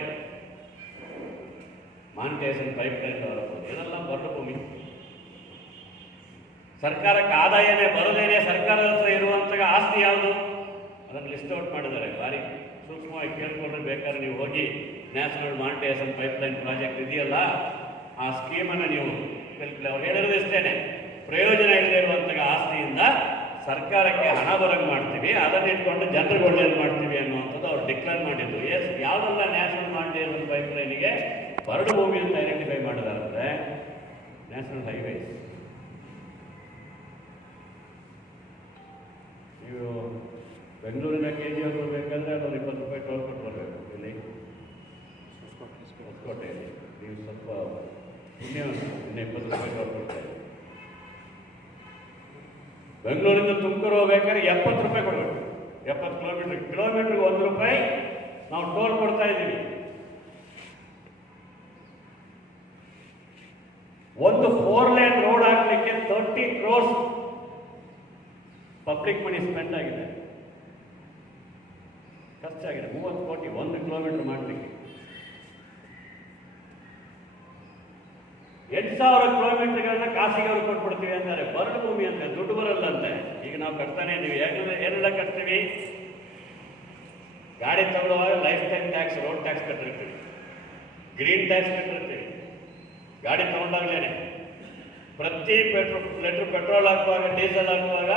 ಮಾನಿಟೈಸೇಷನ್ ಪೈಪ್ ಲೈನ್ ಬರಬಹುದು. ಇದೆಲ್ಲ ಬರಡು ಭೂಮಿ. ಸರ್ಕಾರಕ್ಕೆ ಆದಾಯನೇ ಬರೋದೇನೆ ಸರ್ಕಾರದ ಹತ್ರ ಇರುವಂತಹ ಆಸ್ತಿ ಯಾವುದು ಅದನ್ನು ಲಿಸ್ಟ್ ಔಟ್ ಮಾಡಿದ್ದಾರೆ. ಭಾರಿ ಸೂಕ್ಷ್ಮವಾಗಿ ಕೇಳ್ಕೊಂಡ್ರೆ ಬೇಕಾದ್ರೆ ನೀವು ಹೋಗಿ ನ್ಯಾಷನಲ್ ಮಾನಿಟೈಸೇಷನ್ ಪೈಪ್ಲೈನ್ ಪ್ರಾಜೆಕ್ಟ್ ಇದೆಯಲ್ಲ, ಆ ಸ್ಕೀಮನ್ನು ನೀವು ಅವ್ರು ಹೇಳಿರೋದು ಇಷ್ಟೇನೆ, ಪ್ರಯೋಜನ ಇಲ್ಲದೆ ಇರುವಂತಹ ಆಸ್ತಿಯಿಂದ ಸರ್ಕಾರಕ್ಕೆ ಹಣ ಬರಂಗೆ ಮಾಡ್ತೀವಿ, ಅದನ್ನ ಇಟ್ಕೊಂಡು ಜನರಿಗೆ ಒಳ್ಳೇದು ಮಾಡ್ತೀವಿ ಅನ್ನುವಂಥದ್ದು ಅವ್ರು ಡಿಕ್ಲೇರ್ ಮಾಡಿದ್ದು. ಯಾವುದೆಲ್ಲ ನ್ಯಾಷನಲ್ ಮಾನಿಟೈಸೇಷನ್ ಪೈಪ್ಲೈನಿಗೆ ಬರಡು ಭೂಮಿ ಅಂತ ಐಡೆಂಟಿಫೈ ಮಾಡಿದಾರೆ ಅಂದರೆ ನ್ಯಾಷನಲ್ ಹೈವೇಸ್. ನೀವು ಬೆಂಗಳೂರಿನ KGF ಹೋಗ್ಬೇಕಂದ್ರೆ ಅದು 20 ರೂಪಾಯಿ ಟೋಲ್ ಕೊಟ್ಟು ಬರಬೇಕು. ಇಲ್ಲಿ ಹೊಸಕೋಟೆಯಲ್ಲಿ ನೀವು ಸ್ವಲ್ಪ ಪುಣ್ಯ ಇನ್ನು 20 ರೂಪಾಯಿ ಟೋಲ್ ಕೊಡ್ತಾರೆ. ಬೆಂಗಳೂರಿಂದ ತುಮಕೂರು ಹೋಗ್ಬೇಕಾದ್ರೆ 70 ರೂಪಾಯಿ ಕೊಡಬೇಕು. 70 ಕಿಲೋಮೀಟ್ರಿಗೆ 1 ರೂಪಾಯಿ ನಾವು ಟೋಲ್ ಕೊಡ್ತಾ ಇದ್ದೀವಿ. ಒಂದು 4 ಲೇನ್ ರೋಡ್ ಹಾಕ್ಲಿಕ್ಕೆ 30 crores ಪಬ್ಲಿಕ್ ಮನಿ ಸ್ಪೆಂಡ್ ಆಗಿದೆ, ಖರ್ಚಾಗಿದೆ 30 ಕೋಟಿ 1 ಕಿಲೋಮೀಟರ್ ಮಾಡಲಿಕ್ಕೆ. 8,000 ಕಿಲೋಮೀಟರ್ಗಳನ್ನ ಖಾಸಗಿಯವರು ಕೊಟ್ಬಿಡ್ತೀವಿ ಅಂತಾರೆ. ಬರಡು ಭೂಮಿ ಅಂತ ದುಡ್ಡು ಬರಲ್ಲಂತೆ. ಈಗ ನಾವು ಕಟ್ತಾನೆ ಇದ್ದೀವಿ. ಏನೆಲ್ಲ ಕಟ್ತೀವಿ? ಗಾಡಿ ತಗೊಳ್ಳುವಾಗ life time tax, road tax ಕಟ್ಟಿರ್ತೀವಿ, ಗ್ರೀನ್ ಟ್ಯಾಕ್ಸ್ ಕಟ್ಟಿರ್ತೀವಿ. ಗಾಡಿ ತಗೊಂಡಾಗ್ಲೇನೆ ಪ್ರತಿ ಲೀಟರ್ ಪೆಟ್ರೋಲ್ ಹಾಕುವಾಗ, ಡೀಸೆಲ್ ಹಾಕುವಾಗ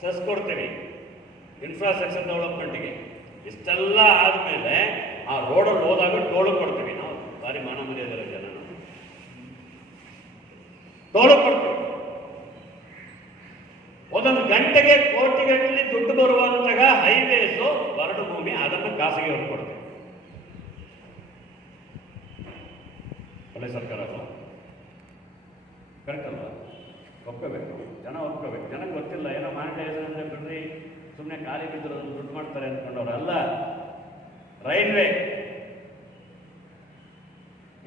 ಸೆಸ್ ಕೊಡ್ತೀವಿ ಇನ್ಫ್ರಾಸ್ಟ್ರಕ್ಚರ್ ಡೆವಲಪ್ಮೆಂಟ್ಗೆ. ಇಷ್ಟೆಲ್ಲ ಆದಮೇಲೆ ಆ ರೋಡಲ್ಲಿ ಹೋದಾಗ ಟೋಲು ಕೊಡ್ತೀವಿ. ನಾವು ಭಾರಿ ಮಾನ ಮರ್ಯಾದೆ ಜನ ಟೋಲು ಕೊಡ್ತೀವಿ. ಒಂದೊಂದು ಗಂಟೆಗೆ ಕೋಟಿಗಟ್ಟಲೆ ದುಡ್ಡು ಬರುವಂತಹ ಹೈವೇಸು ಬರಡು ಭೂಮಿ, ಅದನ್ನು ಖಾಸಗಿಯವರು ಕೊಡ್ತೀವಿ. ಒಳ್ಳೆ ಸರ್ಕಾರ ಅಲ್ಲ, ಕರೆಕ್ಟ್ ಅಲ್ಲ? ಒಪ್ಕೋಬೇಕು, ಜನ ಒಪ್ಕೋಬೇಕು. ಜನಕ್ಕೆ ಗೊತ್ತಿಲ್ಲ, ಏನೋ ಮಾನಿಟೈಸೇಷನ್ ಅಂತ ಬಿಡ್ರಿ, ಸುಮ್ಮನೆ ಖಾಲಿ ಬಿದ್ದರು ದುಡ್ಡು ಮಾಡ್ತಾರೆ ಅಂದ್ಕೊಂಡವ್ರು ಅಲ್ಲ. ರೈಲ್ವೆ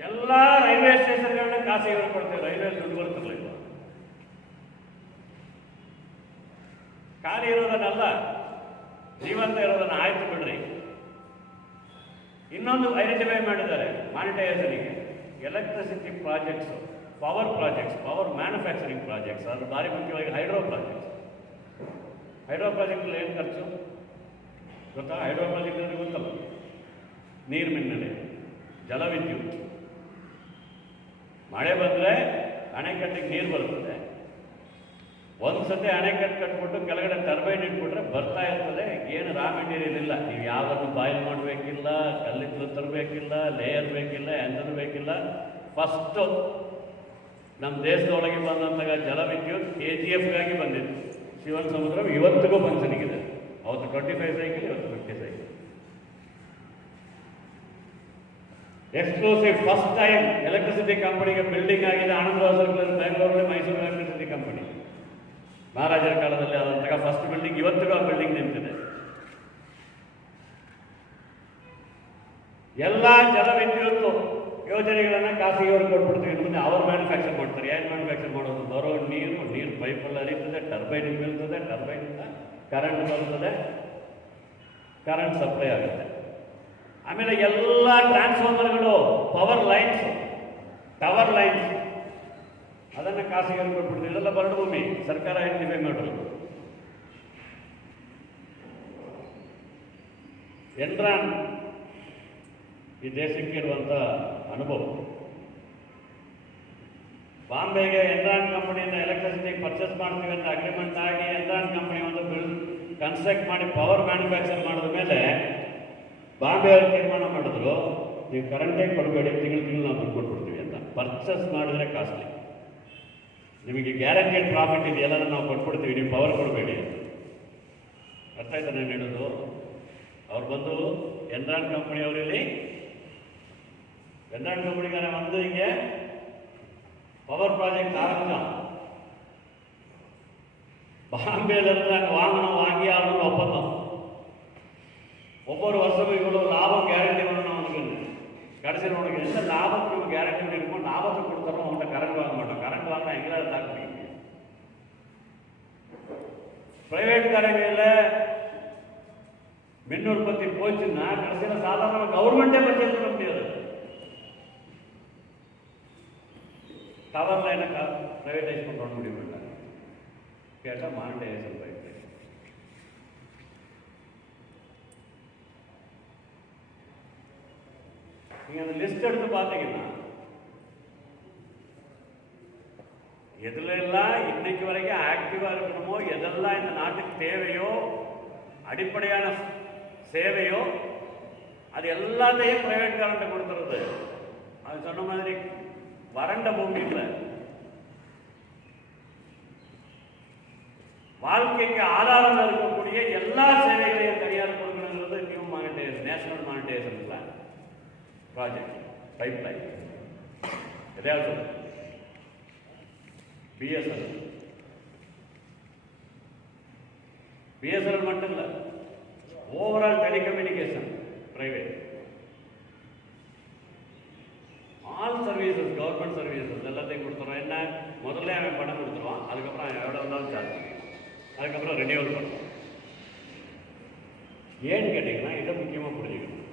ಎಲ್ಲ ರೈಲ್ವೆ ಸ್ಟೇಷನ್ಗಳನ್ನ ಖಾಸಗಿಯವರು ಕೊಡ್ತೀವಿ. ರೈಲ್ವೆ ದುಡ್ಡು ಬರ್ತಿರ್ಲಿಲ್ಲ. ಖಾಲಿ ಇರೋದನ್ನಲ್ಲ, ಜೀವಂತ ಇರೋದನ್ನ ಆಯ್ತು ಬಿಡ್ರಿ. ಇನ್ನೊಂದು ಐಡೆಂಟಿಫೈ ಮಾಡಿದ್ದಾರೆ ಮಾನಿಟೈಸೇಷನ್ಗೆ, electricity projects, power projects, power manufacturing projects. ಅದು ಭಾರಿ ಮುಖ್ಯವಾಗಿ ಹೈಡ್ರೋ ಪ್ರಾಜೆಕ್ಟ್ಸ್. ಹೈಡ್ರೋ ಪ್ರಾಜೆಕ್ಟಲ್ಲಿ ಏನು ಖರ್ಚು ಗೊತ್ತಾ? ಹೈಡ್ರೋ ಪ್ರಾಜೆಕ್ಟ್ ಅಂದರೆ ಗೊತ್ತಲ್ಲ, ನೀರು ಮಿನ್ನಲೆ, ಜಲವಿದ್ಯುತ್. ಮಳೆ ಬಂದರೆ ಅಣೆಕಟ್ಟಿಗೆ ನೀರು ಬರ್ತದೆ. ಒಂದು ಸತಿ ಅಣೆಕಟ್ಟು ಕಟ್ಬಿಟ್ಟು ಕೆಳಗಡೆ ಟರ್ಬೈನ್ ಇಟ್ಬಿಟ್ರೆ ಬರ್ತಾ ಇರ್ತದೆ. ಏನು ರಾ ಮೆಟೀರಿಯಲ್ ಇಲ್ಲ, ನೀವು ಯಾವುದನ್ನು ಬಾಯ್ಲ್ ಮಾಡಬೇಕಿಲ್ಲ, ಕಲ್ಲಿದ್ದಲು ತರಬೇಕಿಲ್ಲ, ಲೇಯರ್ ಬೇಕಿಲ್ಲ, ಎಂಥದ್ದು ಬೇಕಿಲ್ಲ. ಫಸ್ಟು ನಮ್ಮ ದೇಶದೊಳಗೆ ಬಂದಂತಹ ಜಲವಿದ್ಯುತ್ KGFಗಾಗಿ ಬಂದಿತ್ತು. ಶಿವನ ಸಮುದ್ರ ಇವತ್ತಿಗೂ ಫಂಕ್ಷನಿಗಿದೆ. ಅವತ್ತು 25 ಸೈಕಲ್, ಇವತ್ತು 50 cycle. Exclusive first time electricity ಕಂಪನಿಗೆ ಬಿಲ್ಡಿಂಗ್ ಆಗಿದೆ ಆನಂದರಾವ್ ಸರ್ಕಲ್, ಬೆಂಗಳೂರಲ್ಲಿ, ಮೈಸೂರು ಎಲೆಕ್ಟ್ರಿಸಿಟಿ ಕಂಪನಿ. ಮಹಾರಾಜರ ಕಾಲದಲ್ಲಿ ಆದಂತಹ ಫಸ್ಟ್ ಬಿಲ್ಡಿಂಗ್, ಇವತ್ತಿಗೂ ಆ ಬಿಲ್ಡಿಂಗ್ ನಿಂತಿದೆ. ಎಲ್ಲ ಜಲವಿದ್ಯುತ್ ಯೋಜನೆಗಳನ್ನು ಖಾಸಗಿಯವರು ಕೊಟ್ಬಿಡ್ತೀವಿ. ಮುಂದೆ ಅವರು ಮ್ಯಾನುಫ್ಯಾಕ್ಚರ್ ಮಾಡ್ತಾರೆ. ಏನು ಮ್ಯಾನುಫ್ಯಾಕ್ಚರ್ ಮಾಡೋದು? ಬರೋ ನೀರು ಪೈಪಲ್ಲಿ ಹರಿಯುತ್ತದೆ, ಟರ್ಬೈನ್ ಬೀಳ್ತದೆ, ಟರ್ಬೈನಿಂದ ಕರೆಂಟ್ ಬರ್ತದೆ, ಕರೆಂಟ್ ಸಪ್ಲೈ ಆಗುತ್ತೆ. ಆಮೇಲೆ ಎಲ್ಲ ಟ್ರಾನ್ಸ್ಫಾರ್ಮರ್ಗಳು, ಪವರ್ ಲೈನ್ಸ್, ಟವರ್ ಲೈನ್ಸ್, ಅದನ್ನು ಖಾಸಗಿಯವರು ಕೊಟ್ಬಿಡ್ತೀವಿ. ಇದೆಲ್ಲ ಬರಡು ಭೂಮಿ, ಸರ್ಕಾರ ಐಡೆಂಟಿಫೈ ಮಾಡೋದು. ಎನ್ರಾನ್ ಈ ದೇಶಕ್ಕೆ ಇರುವಂಥ ಅನುಭವ. ಬಾಂಬೆಗೆ ಎನ್ರಾನ್ ಕಂಪನಿಯಿಂದ ಎಲೆಕ್ಟ್ರಿಸಿಟಿ ಪರ್ಚೇಸ್ ಮಾಡ್ತೀವಿ ಅಂತ ಅಗ್ರಿಮೆಂಟ್ ಆಗಿ ಎನ್ರಾನ್ ಕಂಪನಿ ಒಂದು ಕನ್ಸ್ಟ್ರಕ್ಟ್ ಮಾಡಿ ಪವರ್ ಮ್ಯಾನುಫ್ಯಾಕ್ಚರ್ ಮಾಡಿದ ಮೇಲೆ ಬಾಂಬೆ ಅವರು ತೀರ್ಮಾನ ಮಾಡಿದ್ರು, ನೀವು ಕರೆಂಟೇ ಕೊಡಬೇಡಿ, ತಿಂಗಳು ನಾವು ದುಡ್ಡು ಕೊಟ್ಬಿಡ್ತೀವಿ ಅಂತ. ಪರ್ಚೇಸ್ ಮಾಡಿದ್ರೆ ಕಾಸ್ಟ್ಲಿ, ನಿಮಗೆ ಗ್ಯಾರಂಟೆಡ್ ಪ್ರಾಫಿಟ್ ಇದೆ, ಎಲ್ಲರೂ ನಾವು ಕೊಟ್ಬಿಡ್ತೀವಿ, ನೀವು ಪವರ್ ಕೊಡಬೇಡಿ ಅಂತ. ಅರ್ಥ ಆಯ್ತಾ ನಾನು ಹೇಳೋದು? ಅವ್ರು ಬಂದು ಎನ್ರಾನ್ ಕಂಪನಿಯವರಲ್ಲಿ, ಎನ್ರಾನ್ ಕಂಪನಿಗಾರ ಒಂದು ಹಿಂಗೆ ಪವರ್ ಪ್ರಾಜೆಕ್ಟ್ ஆரம்பிச்சான். பாம்பேல இருந்தாங்க, வாங்கி ஆகணும் ஒப்பந்தம். ஒவ்வொரு வருஷமும் இவ்வளவு லாபம் கேரண்டி பண்ணணும் அவனுக்கு. கடைசியில் உனக்கு எந்த லாபத்துக்கு நம்ம கேரண்டி பண்ணிருக்கோம், லாபத்தை கொடுத்துறோம், அவங்கள்ட்ட கரண்ட் வாங்க மாட்டோம். கரண்ட் வாங்கினா எங்களால் தாக்க முடியும். பிரைவேட் கடைகளில் மின் உற்பத்தி போச்சுன்னா கடைசியில் சாதாரண கவர்மெண்ட்டே பர்ச்சேஸ் பண்ண முடியாது. டவர் லைனை ப்ரைவேட்டைஸ் பண்ண முடியும் கேட்டால் மானிட்டைசேஷன் ரைட். நீங்கள் அந்த லிஸ்ட் எடுத்து பார்த்தீங்கன்னா எதுலெல்லாம் இன்னைக்கு வரைக்கும் ஆக்டிவாக இருக்கணுமோ, எதெல்லாம் இந்த நாட்டுக்கு தேவையோ, அடிப்படையான சேவையோ, அது எல்லாத்தையும் பிரைவேட் காரண்ட்டை கொடுத்துருது. அது சொன்ன மாதிரி வறண்ட பூமி இல்லை, வாழ்க்கைக்கு ஆதாரம் இருக்கக்கூடிய எல்லா சேவைகளையும் தனியார் கொடுக்கணுங்கிறது new monetisation, national monetisation plan project, pipe line. எதையாவது பிஎஸ்என்எல் மட்டும் இல்லை, overall telecommunication private, all services, government services எல்லாத்தையும் கொடுத்துருவோம். என்ன முதல்ல அவன் பணம் கொடுத்துருவான், அதுக்கப்புறம் அவன் எவ்வளோ இருந்தாலும் சார்ஜ் பண்ணிடுவான். அதுக்கப்புறம் ரினியூவல் பண்ணணும். ஏன்னு கேட்டிங்கன்னா இதை முக்கியமாக புரிஞ்சுக்கணும்.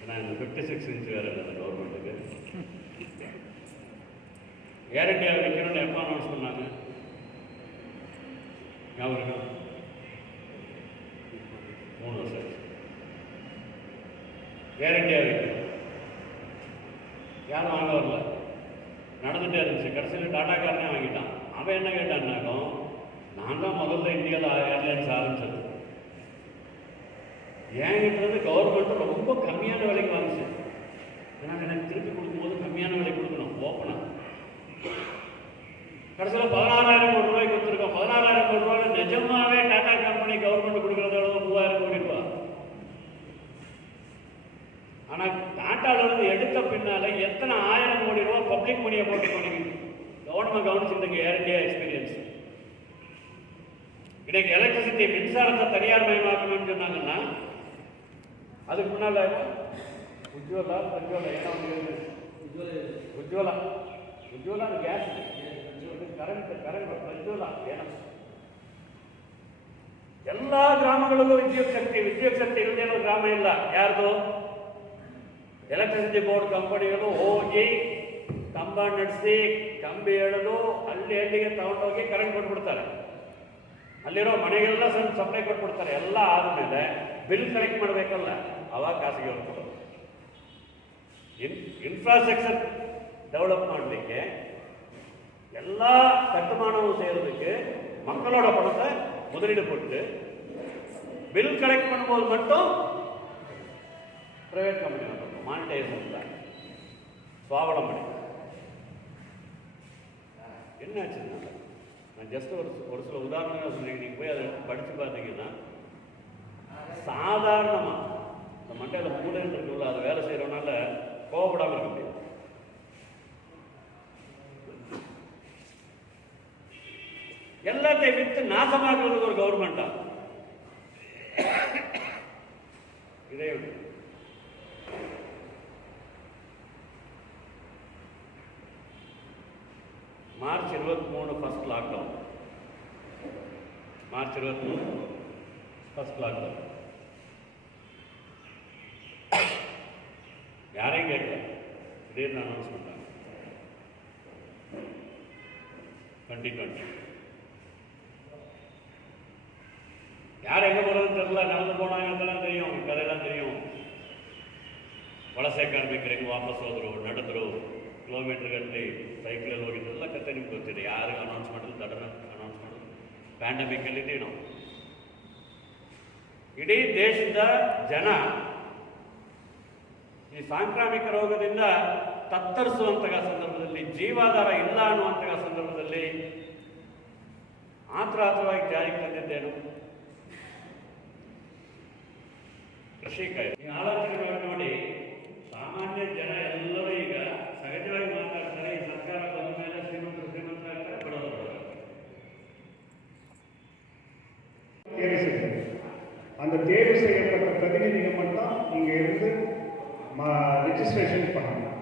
ஏன்னா இந்த 56 இன்ச் வேறு இல்லை கவர்மெண்ட்டுக்கு. ஏர் இண்டியா வைக்கணும்னு எப்போ அனௌன்ஸ் பண்ணாங்க ஞாபகம்? 3 வருஷம் ஏர் இண்டியா வைக்கணும். யாரும் வாங்க வரல, நடந்துகிட்டே இருந்துச்சு. கடைசியில் டாட்டாக்காரனே வாங்கிட்டான். அவன் என்ன கேட்டான்னாக்கும், நான் தான் முதல்ல இந்தியாவில் ஏர்லைன்ஸ் ஆரம்பிச்சது, ஏங்கிட்டது கவர்மெண்ட் ரொம்ப கம்மியான விலைக்கு வாங்கிச்சு. ஏன்னா எனக்கு திருப்பி கொடுக்கும்போது கம்மியான விலைக்கு கொடுக்கணும் ஓப்பனாக. கடைசியில் 16,000 கோடி ரூபாய்க்கு கொடுத்துருக்கோம். 16,000 கோடி ரூபாய் நிஜமாவே டாடா கம்பெனி கவர்மெண்ட் கொடுக்குறது எவ்வளோ? 3,000 கோடி ரூபா. ஆனால் டாட்டாவிலிருந்து எடுத்த பின்னால எத்தனை 1000 கோடி ரூபா பப்ளிக் மணியை போட்டு பண்ணிக்கிட்டு கவர்மெண்ட் கவனிச்சுருந்தீங்க ஏர் இண்டியா எக்ஸ்பீரியன்ஸ். இன்னைக்கு எலக்ட்ரிசிட்டி மின்சாரத்தை தனியார் மயமாக்கணும்னு சொன்னாங்கன்னா அதுக்கு முன்னால் உஜ்வலா பிரஜ்வலா என்ன வந்து உஜ்வலா உஜ்வலா கேஸ் கரண்ட் பிரஜ்வலா ஏன்னா எல்லா கிராமங்களுக்கும் ವಿದ್ಯುತ್ ಶಕ್ತಿ ಇಲ್ಲದೆ ಇರೋ ಗ್ರಾಮ ಇಲ್ಲ. ಯಾರ್ದು? ಎಲೆಕ್ಟ್ರಿಸಿಟಿ ಬೋರ್ಡ್ ಕಂಪನಿಗಳು ಹೋಗಿ ಕಂಬ ನಡೆಸಿ ಕಂಬಿ ಎಳೆದು ಹಳ್ಳಿಗೆ ತಗೊಂಡೋಗಿ ಕರೆಂಟ್ ಕೊಟ್ಬಿಡ್ತಾರೆ. ಅಲ್ಲಿರೋ ಮನೆಗೆಲ್ಲ ಸಪ್ಲೈ ಕೊಟ್ಬಿಡ್ತಾರೆ. ಎಲ್ಲ ಆದಮೇಲೆ ಬಿಲ್ ಕಲೆಕ್ಟ್ ಮಾಡಬೇಕಲ್ಲ, ಅವಾಗ ಖಾಸಗಿ ಅವ್ರು ಕೊಡೋದು. ಇನ್ಫ್ರಾಸ್ಟ್ರಕ್ಚರ್ ಡೆವಲಪ್ ಮಾಡಲಿಕ್ಕೆ ಎಲ್ಲ கட்டுமானமும் செய்யறதுக்கு மக்களோட பணத்தை முதலீடு போட்டு பில் கலெக்ட் பண்ணும்போது மட்டும் பிரைவேட் கம்பெனி வந்துடும். மானிட்டைசேஷன் தான் சுவாவலம்பனை. என்னாச்சுன்னா நான் ஜஸ்ட் ஒரு சில உதாரணங்கள் சொன்னீங்க. நீங்கள் போய் அதை படித்து பார்த்தீங்கன்னா சாதாரணமாக இந்த மண்டையில் மூளைன்னு இருக்குல்ல, அதை வேலை செய்கிறவனால கோவப்படாமல் இருக்க முடியாது. எல்லாத்தையும் வித்து நாசமாக்குறது ஒரு கவர்மெண்டா? இதே March 23 first lockdown. March 23 first lockdown. யாரையும் கேட்கல, திடீர்னு அனௌன்ஸ் பண்ணாங்க 2020. யார் எங்கே போகிறதுன்னு தெரியல, நடந்து போனாங்க, அதெல்லாம் தெரியும், கதையெல்லாம் தெரியும். ವಲಸೆ ಕಾರ್ಮಿಕರಿಗೆ ವಾಪಸ್ ಹೋದರು, ನಡೆದರು, ಕಿಲೋಮೀಟರ್ ಗಟ್ಟಲೆ ಸೈಕಲಲ್ಲಿ ಹೋಗಿದ್ದೆಲ್ಲ ಕತೆ ನಿಮ್ಗೆ ಗೊತ್ತಿದೆ. ಯಾರಿಗೆ ಅನೌನ್ಸ್ ಮಾಡಿದ್ರು ದಡನ ಅನೌನ್ಸ್ ಮಾಡಿದ್ರು. ಪ್ಯಾಂಡಮಿಕಲ್ಲಿದ್ದೀವಿ ನಾವು. ಇಡೀ ದೇಶದ ಜನ ಈ ಸಾಂಕ್ರಾಮಿಕ ರೋಗದಿಂದ ತತ್ತರಿಸುವಂತಹ ಸಂದರ್ಭದಲ್ಲಿ, ಜೀವಾಧಾರ ಇಲ್ಲ ಅನ್ನುವಂತಹ ಸಂದರ್ಭದಲ್ಲಿ ಆತುರವಾಗಿ ಜಾರಿಗೆ ತಂದಿದ್ದೇನು ಕೃಷಿ ಕಾಯ್ದೆ. ಈ ಆಲೋಚನೆ ನೋಡಿ ಸಾಮಾನ್ಯ ಜನ ಎಲ್ಲರೂ ಈಗ ಸಹಜವಾಗಿ ಮಾತಾಡ್ತಾರೆ. ಈ ಸರ್ಕಾರ ಬಂದ ಮೇಲೆ ಶ್ರೀಮಂತರಾಗ್ತಾರೆ, ಬಡವರು. அந்த தேர்வு செய்யப்பட்ட பிரதிநிதிகள் மட்டும் இங்கே இருந்து ரிஜிஸ்ட்ரேஷன் பண்ணணும்.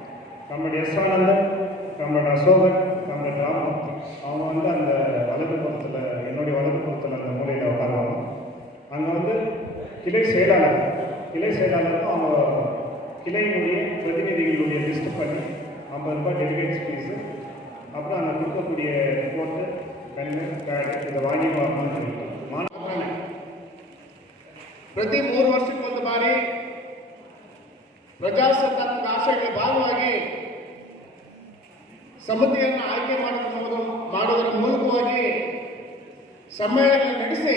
நம்மளுடைய எஸ்ஆனந்தன், நம்மளோட அசோகன், நம்மளோட ராமமூர்த்தி, அவங்க வந்து அந்த வலதுபுறத்தில், என்னுடைய வலதுபுறத்தில் அந்த மூலையில் உட்காருவாங்க. அங்கே வந்து கிளை செயலாளரும் அவங்க கிளையினுடைய பிரதிநிதிகளுடைய லிஸ்ட் பண்ணி 50 ரூபாய் டெலிகேட்ஸ் ஃபீஸு, அப்புறம் அங்கே கொடுக்கக்கூடிய ரிப்போர்ட்டு, பென்னு, பேடு இதை வாங்கி வரணும்னு சொல்லிட்டு ಪ್ರತಿ 3 ವರ್ಷಕ್ಕೊಂದು ಬಾರಿ ಪ್ರಜಾಸತ್ತಾತ್ಮಕ ಆಶಯಗಳ ಭಾಗವಾಗಿ ಸಮಿತಿಯನ್ನು ಆಯ್ಕೆ ಮಾಡುವುದರ ಮೂಲಕವಾಗಿ ಸಮ್ಮೇಳನ ನಡೆಸಿ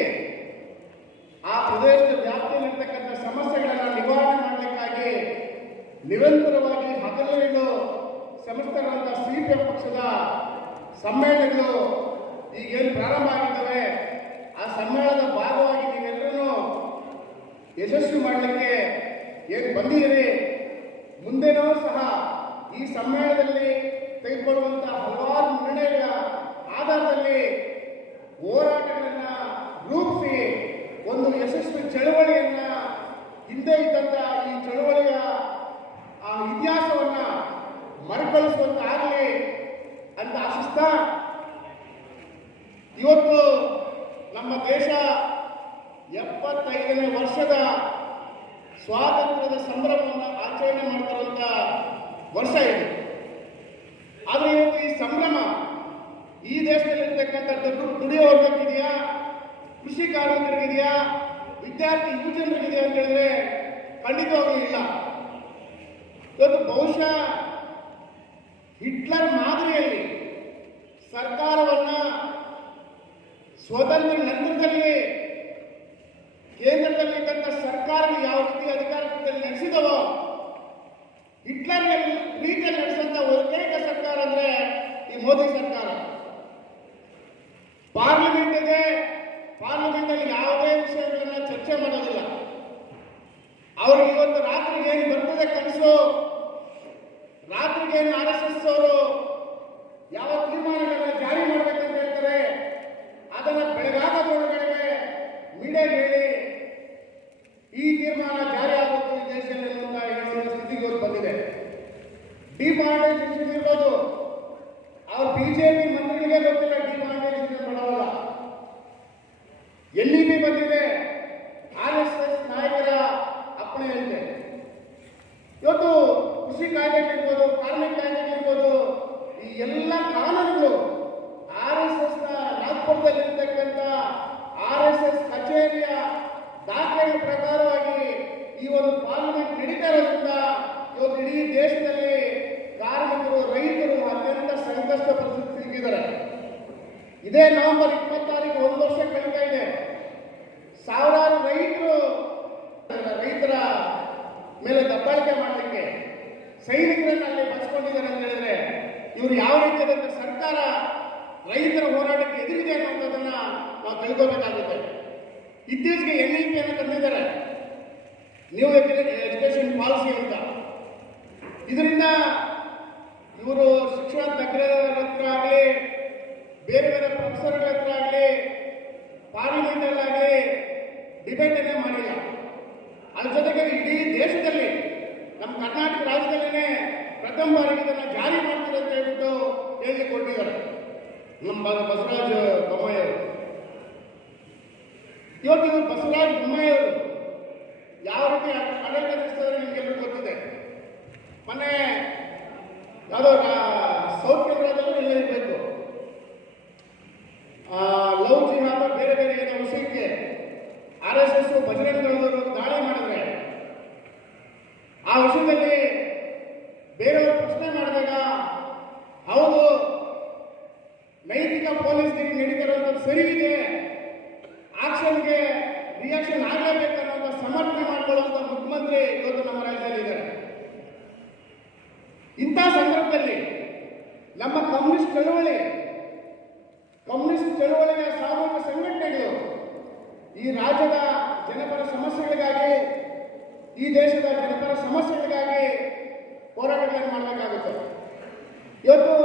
ಆ ಪ್ರದೇಶದ ವ್ಯಾಪ್ತಿಯಲ್ಲಿರ್ತಕ್ಕಂಥ ಸಮಸ್ಯೆಗಳನ್ನು ನಿವಾರಣೆ ಮಾಡಲಿಕ್ಕಾಗಿ ನಿರಂತರವಾಗಿ ಹಗಲಿರುಳು ಸಂಸ್ಥೆಗಳಂಥ ಸಿಪಿಎಂ ಪಕ್ಷದ ಸಮ್ಮೇಳನಗಳು ಈಗೇನು ಪ್ರಾರಂಭ ಆಗಿದ್ದಾವೆ, ಆ ಸಮ್ಮೇಳನದ ಭಾಗವಾಗಿ ನೀವೆಲ್ಲರೂ ಯಶಸ್ವಿ ಮಾಡಲಿಕ್ಕೆ ಏನು ಬಂದಿದ್ದೀರಿ, ಮುಂದೆನೂ ಸಹ ಈ ಸಮ್ಮೇಳನದಲ್ಲಿ ತೆಗೆದುಕೊಳ್ಳುವಂತಹ ಹಲವಾರು ನಿರ್ಣಯಗಳ ಆಧಾರದಲ್ಲಿ ಹೋರಾಟಗಳನ್ನು ರೂಪಿಸಿ ಒಂದು ಯಶಸ್ವಿ ಚಳವಳಿಯನ್ನ, ಹಿಂದೆ ಇದ್ದಂತಹ ಈ ಚಳವಳಿಯ ಆ ಇತಿಹಾಸವನ್ನ ಮರುಕಳಿಸುವಂತಾಗಲಿ ಅಂತ ಆಶಿಸ್ತಾ ಇವತ್ತು 75ನೇ ವರ್ಷದ ಸ್ವಾತಂತ್ರ್ಯದ ಸಂಭ್ರಮವನ್ನು ಆಚರಣೆ ಮಾಡ್ತಿರುವಂಥ ವರ್ಷ ಇದು. ಆದರೆ ಇವತ್ತು ಈ ಸಂಭ್ರಮ ಈ ದೇಶದಲ್ಲಿರ್ತಕ್ಕಂಥ ದುಡಿಯೋ ವರ್ಗಕ್ಕಿದೆಯಾ, ಕೃಷಿ ಕಾರ್ಮಿಕರಿಗಿದೆಯಾ, ವಿದ್ಯಾರ್ಥಿ ಯುವಜನರಿಗಿದೆಯಾ ಅಂತ ಹೇಳಿದ್ರೆ ಖಂಡಿತವಾಗ್ಲೂ ಇಲ್ಲ. ಇವತ್ತು ಬಹುಶಃ ಹಿಟ್ಲರ್ ಮಾದರಿಯಲ್ಲಿ ಸರ್ಕಾರವನ್ನ ಸ್ವತಂತ್ರ ನಂತರದಲ್ಲಿ ಕೇಂದ್ರದಲ್ಲಿದ್ದಂಥ ಸರ್ಕಾರಗಳು ಯಾವ ರೀತಿ ಅಧಿಕಾರದಲ್ಲಿ ನಡೆಸಿದವೋ ಹಿಟ್ಲರ್ ರೀತಿಯಲ್ಲಿ ನಡೆಸಿದಂಥ ಏಕೈಕ ಸರ್ಕಾರ ಅಂದ್ರೆ ಈ ಮೋದಿ ಸರ್ಕಾರ. ಪಾರ್ಲಿಮೆಂಟ್ ಇದೆ, ಪಾರ್ಲಿಮೆಂಟ್ ಅಲ್ಲಿ ಯಾವುದೇ ವಿಷಯಗಳನ್ನ ಚರ್ಚೆ ಮಾಡೋದಿಲ್ಲ. ಅವ್ರಿಗೆ ಇವತ್ತು ರಾತ್ರಿಗೆ ಏನು ಬರ್ತದೆ ಕನಸು, ರಾತ್ರಿಗೆ ಏನು RSS ಅವರು ಯಾವ ತೀರ್ಮಾನಗಳನ್ನ ಜಾರಿ ಮಾಡಬೇಕಂತ ಹೇಳ್ತಾರೆ ಅದನ್ನ ಬೆಳಗಾಗೋದ್ರೊಳಗಡೆ ಮೀಡಿಯಾಗೆ ಹೇಳಿ ಈ ತೀರ್ಮಾನ ಜಾರಿ ಆಗಬೇಕು ಈ ದೇಶದಲ್ಲಿ ಅಂತ ಹೇಳುವ ಸ್ಥಿತಿಗೆ ಇವತ್ತು ಬಂದಿದೆ. ಡಿಮಾನಿಟೈಸೇಷನ್ ಇರ್ಬೋದು, ಅವ್ರು ಬಿಜೆಪಿ ಮಂತ್ರಿಗಳಿಗೆ ಗೊತ್ತಿಲ್ಲ ಡಿಮಾನಿಟೈಸೇಷನ್ ಮಾಡೋಲ್ಲ. NEP ಬಂದಿದೆ, RSS ನಾಯಕರ ಅಪ್ಪಣೆಯಂತೆ. ಇವತ್ತು ಕೃಷಿ ಕಾಯ್ದೆಗಳಿರ್ಬೋದು, ಕಾರ್ಮಿಕ ಕಾಯ್ದೆಗಳಿರ್ಬೋದು, ಈ ಎಲ್ಲ ಕಾನೂನುಗಳು RSS ನಾಗ್ಪುರದಲ್ಲಿರ್ತಕ್ಕಂಥ RSS ಕಚೇರಿಯ ದಾಖಲೆಗಳ ಪ್ರಕಾರವಾಗಿ ಈ ಒಂದು ಪಾರ್ಲಿಮೆಂಟ್ ನಡೀತಾ ಇರೋದ್ರಿಂದ ಇವತ್ತು ಇಡೀ ದೇಶದಲ್ಲಿ ಕಾರ್ಮಿಕರು, ರೈತರು ಅತ್ಯಂತ ಸಂಕಷ್ಟ ಪರಿಸ್ಥಿತಿ ಸಿಕ್ಕಿದ್ದಾರೆ. ಇದೇ ನವೆಂಬರ್ 26 ಒಂದು ವರ್ಷ ಕಳೀತಾ ಇದೆ. ಸಾವಿರಾರು ರೈತರ ಮೇಲೆ ದಬ್ಬಾಳಿಕೆ ಮಾಡಲಿಕ್ಕೆ ಸೈನಿಕರನ್ನ ಅಲ್ಲಿ ಬಳಸ್ಕೊಂಡಿದ್ದಾರೆ ಅಂತ ಹೇಳಿದ್ರೆ ಇವರು ಯಾವ ರೀತಿಯಾದಂಥ ಸರ್ಕಾರ ರೈತರ ಹೋರಾಟಕ್ಕೆ ಎದುರಿದೆ ಅನ್ನುವಂಥದ್ದನ್ನ ನಾವು ತಿಳ್ಕೋಬೇಕಾಗುತ್ತೆ. ಇತ್ತೀಚೆಗೆ NEP ಅನ್ನು ತಂದಿದ್ದಾರೆ, ನ್ಯೂ ಎಜುಕೇಶನ್ ಪಾಲಿಸಿ ಅಂತ. ಇದರಿಂದ ಇವರು ಶಿಕ್ಷಣ ತಜ್ಞರ ಹತ್ರ ಆಗಲಿ, ಬೇರೆ ಬೇರೆ ಪ್ರೊಫೆಸರ್ಗಳ ಹತ್ರ ಆಗಲಿ, ಪಾರ್ಲಿಮೆಂಟಲ್ಲಾಗಲಿ ಡಿಬೇಟನ್ನೇ ಮಾಡಿಲ್ಲ. ಅದ್ರ ಜೊತೆಗೆ ಇಡೀ ದೇಶದಲ್ಲಿ ನಮ್ಮ ಕರ್ನಾಟಕ ರಾಜ್ಯದಲ್ಲೇ ಪ್ರಥಮ ಬಾರಿಗೆ ಇದನ್ನು ಜಾರಿ ಮಾಡ್ತಾರೆ ಅಂತ ಹೇಳ್ಬಿಟ್ಟು ಹೇಳಿಕೊಟ್ಟಿದ್ದಾರೆ ನಮ್ಮ ಬಸವರಾಜ ಬೊಮ್ಮಾಯಿ ಅವರು. ಇವತ್ತು ಇವರು ಬಸವರಾಜ ಬೊಮ್ಮಾಯಿ ಅವರು ಯಾವ ರೀತಿ ಆಡಳಿತ ನಡೆಸಿದ್ರೆ ನಿಮಗೆಲ್ಲರೂ ಗೊತ್ತಿದೆ. ಮೊನ್ನೆ ಯಾವುದೋ ಸೌತ್ ಕೇಂದ್ರದಲ್ಲೂ ಇಲ್ಲ ಇರಬೇಕು, ಲವ್ ಜಿಹಾದ ಬೇರೆ ಬೇರೆ ಏನೋ ವಿಷಯಕ್ಕೆ RSS ಬಜರಂಗ ದಳದವರು ದಾಳಿ ಮಾಡಿದ್ರೆ ಆ ವಿಷಯದಲ್ಲಿ ಬೇರೆಯವರು ಪ್ರಶ್ನೆ ಮಾಡಿದಾಗ ಹೌದು ನೈತಿಕ ಪೊಲೀಸ್ಗಿರಿ ನಡೀತಿರುವಂಥದ್ದು ಸರಿ ಇದೆ, ಆಕ್ಷನ್ಗೆ ರಿಯಾಕ್ಷನ್ ಆಗಲೇಬೇಕು ಅನ್ನೋಂಥ ಸಮರ್ಥನೆ ಮಾಡಿಕೊಳ್ಳುವಂಥ ಮುಖ್ಯಮಂತ್ರಿ ಇವತ್ತು ನಮ್ಮ ರಾಜ್ಯದಲ್ಲಿದ್ದಾರೆ. ಇಂಥ ಸಂದರ್ಭದಲ್ಲಿ ನಮ್ಮ ಕಮ್ಯುನಿಸ್ಟ್ ಚಳವಳಿಯ ಸಾಮೂಹಿಕ ಸಂಘಟನೆಗಳು ಈ ರಾಜ್ಯದ ಜನಪರ ಸಮಸ್ಯೆಗಳಿಗಾಗಿ, ಈ ದೇಶದ ಜನಪರ ಸಮಸ್ಯೆಗಳಿಗಾಗಿ ಹೋರಾಟಗಳನ್ನು ಮಾಡಬೇಕಾಗುತ್ತೆ. ಇವತ್ತು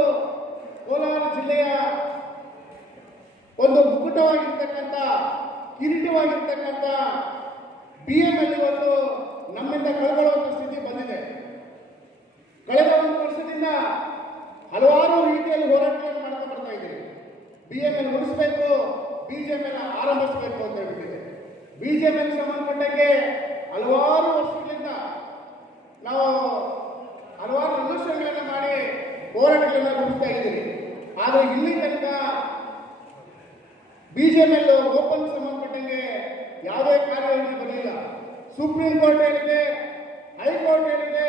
ಕೋಲಾರ ಜಿಲ್ಲೆಯ ಒಂದು ಮುಕುಟವಾಗಿರ್ತಕ್ಕಂಥ, ಕಿರೀಟವಾಗಿರ್ತಕ್ಕಂಥ BML ಇವತ್ತು ನಮ್ಮಿಂದ ಕಳ್ಕೊಳ್ಳುವಂಥ ಸ್ಥಿತಿ ಬಂದಿದೆ. ಕಳೆದ ಒಂದು ವರ್ಷದಿಂದ ಹಲವಾರು ರೀತಿಯಲ್ಲಿ ಹೋರಾಟಗಳನ್ನು ಮಾಡ್ತಾ ಬರ್ತಾ ಇದ್ದೀವಿ. BML ಉಳಿಸಬೇಕು, BJML ಆರಂಭಿಸಬೇಕು ಅಂತ ಹೇಳ್ಬಿಟ್ಟಿದೆ. BJML ಸಂಬಂಧಪಟ್ಟಂಗೆ ಹಲವಾರು ವರ್ಷಗಳಿಂದ ನಾವು ಹಲವಾರು ನಿದರ್ಶನಗಳನ್ನು ಮಾಡಿ ಹೋರಾಟಗಳನ್ನು ರೂಪಿಸ್ತಾ ಇದ್ದೀವಿ. ಆದರೆ ಇಲ್ಲಿ ತನಕ BJML ಓಪನ್ ಸಂಬಂಧಪಟ್ಟಂಗೆ ಯಾವುದೇ ಕಾರ್ಯಯೋಜನೆ ಬರಲಿಲ್ಲ. ಸುಪ್ರೀಂ ಕೋರ್ಟ್ ಏನಿದೆ, ಹೈಕೋರ್ಟ್ ಏನಿದೆ,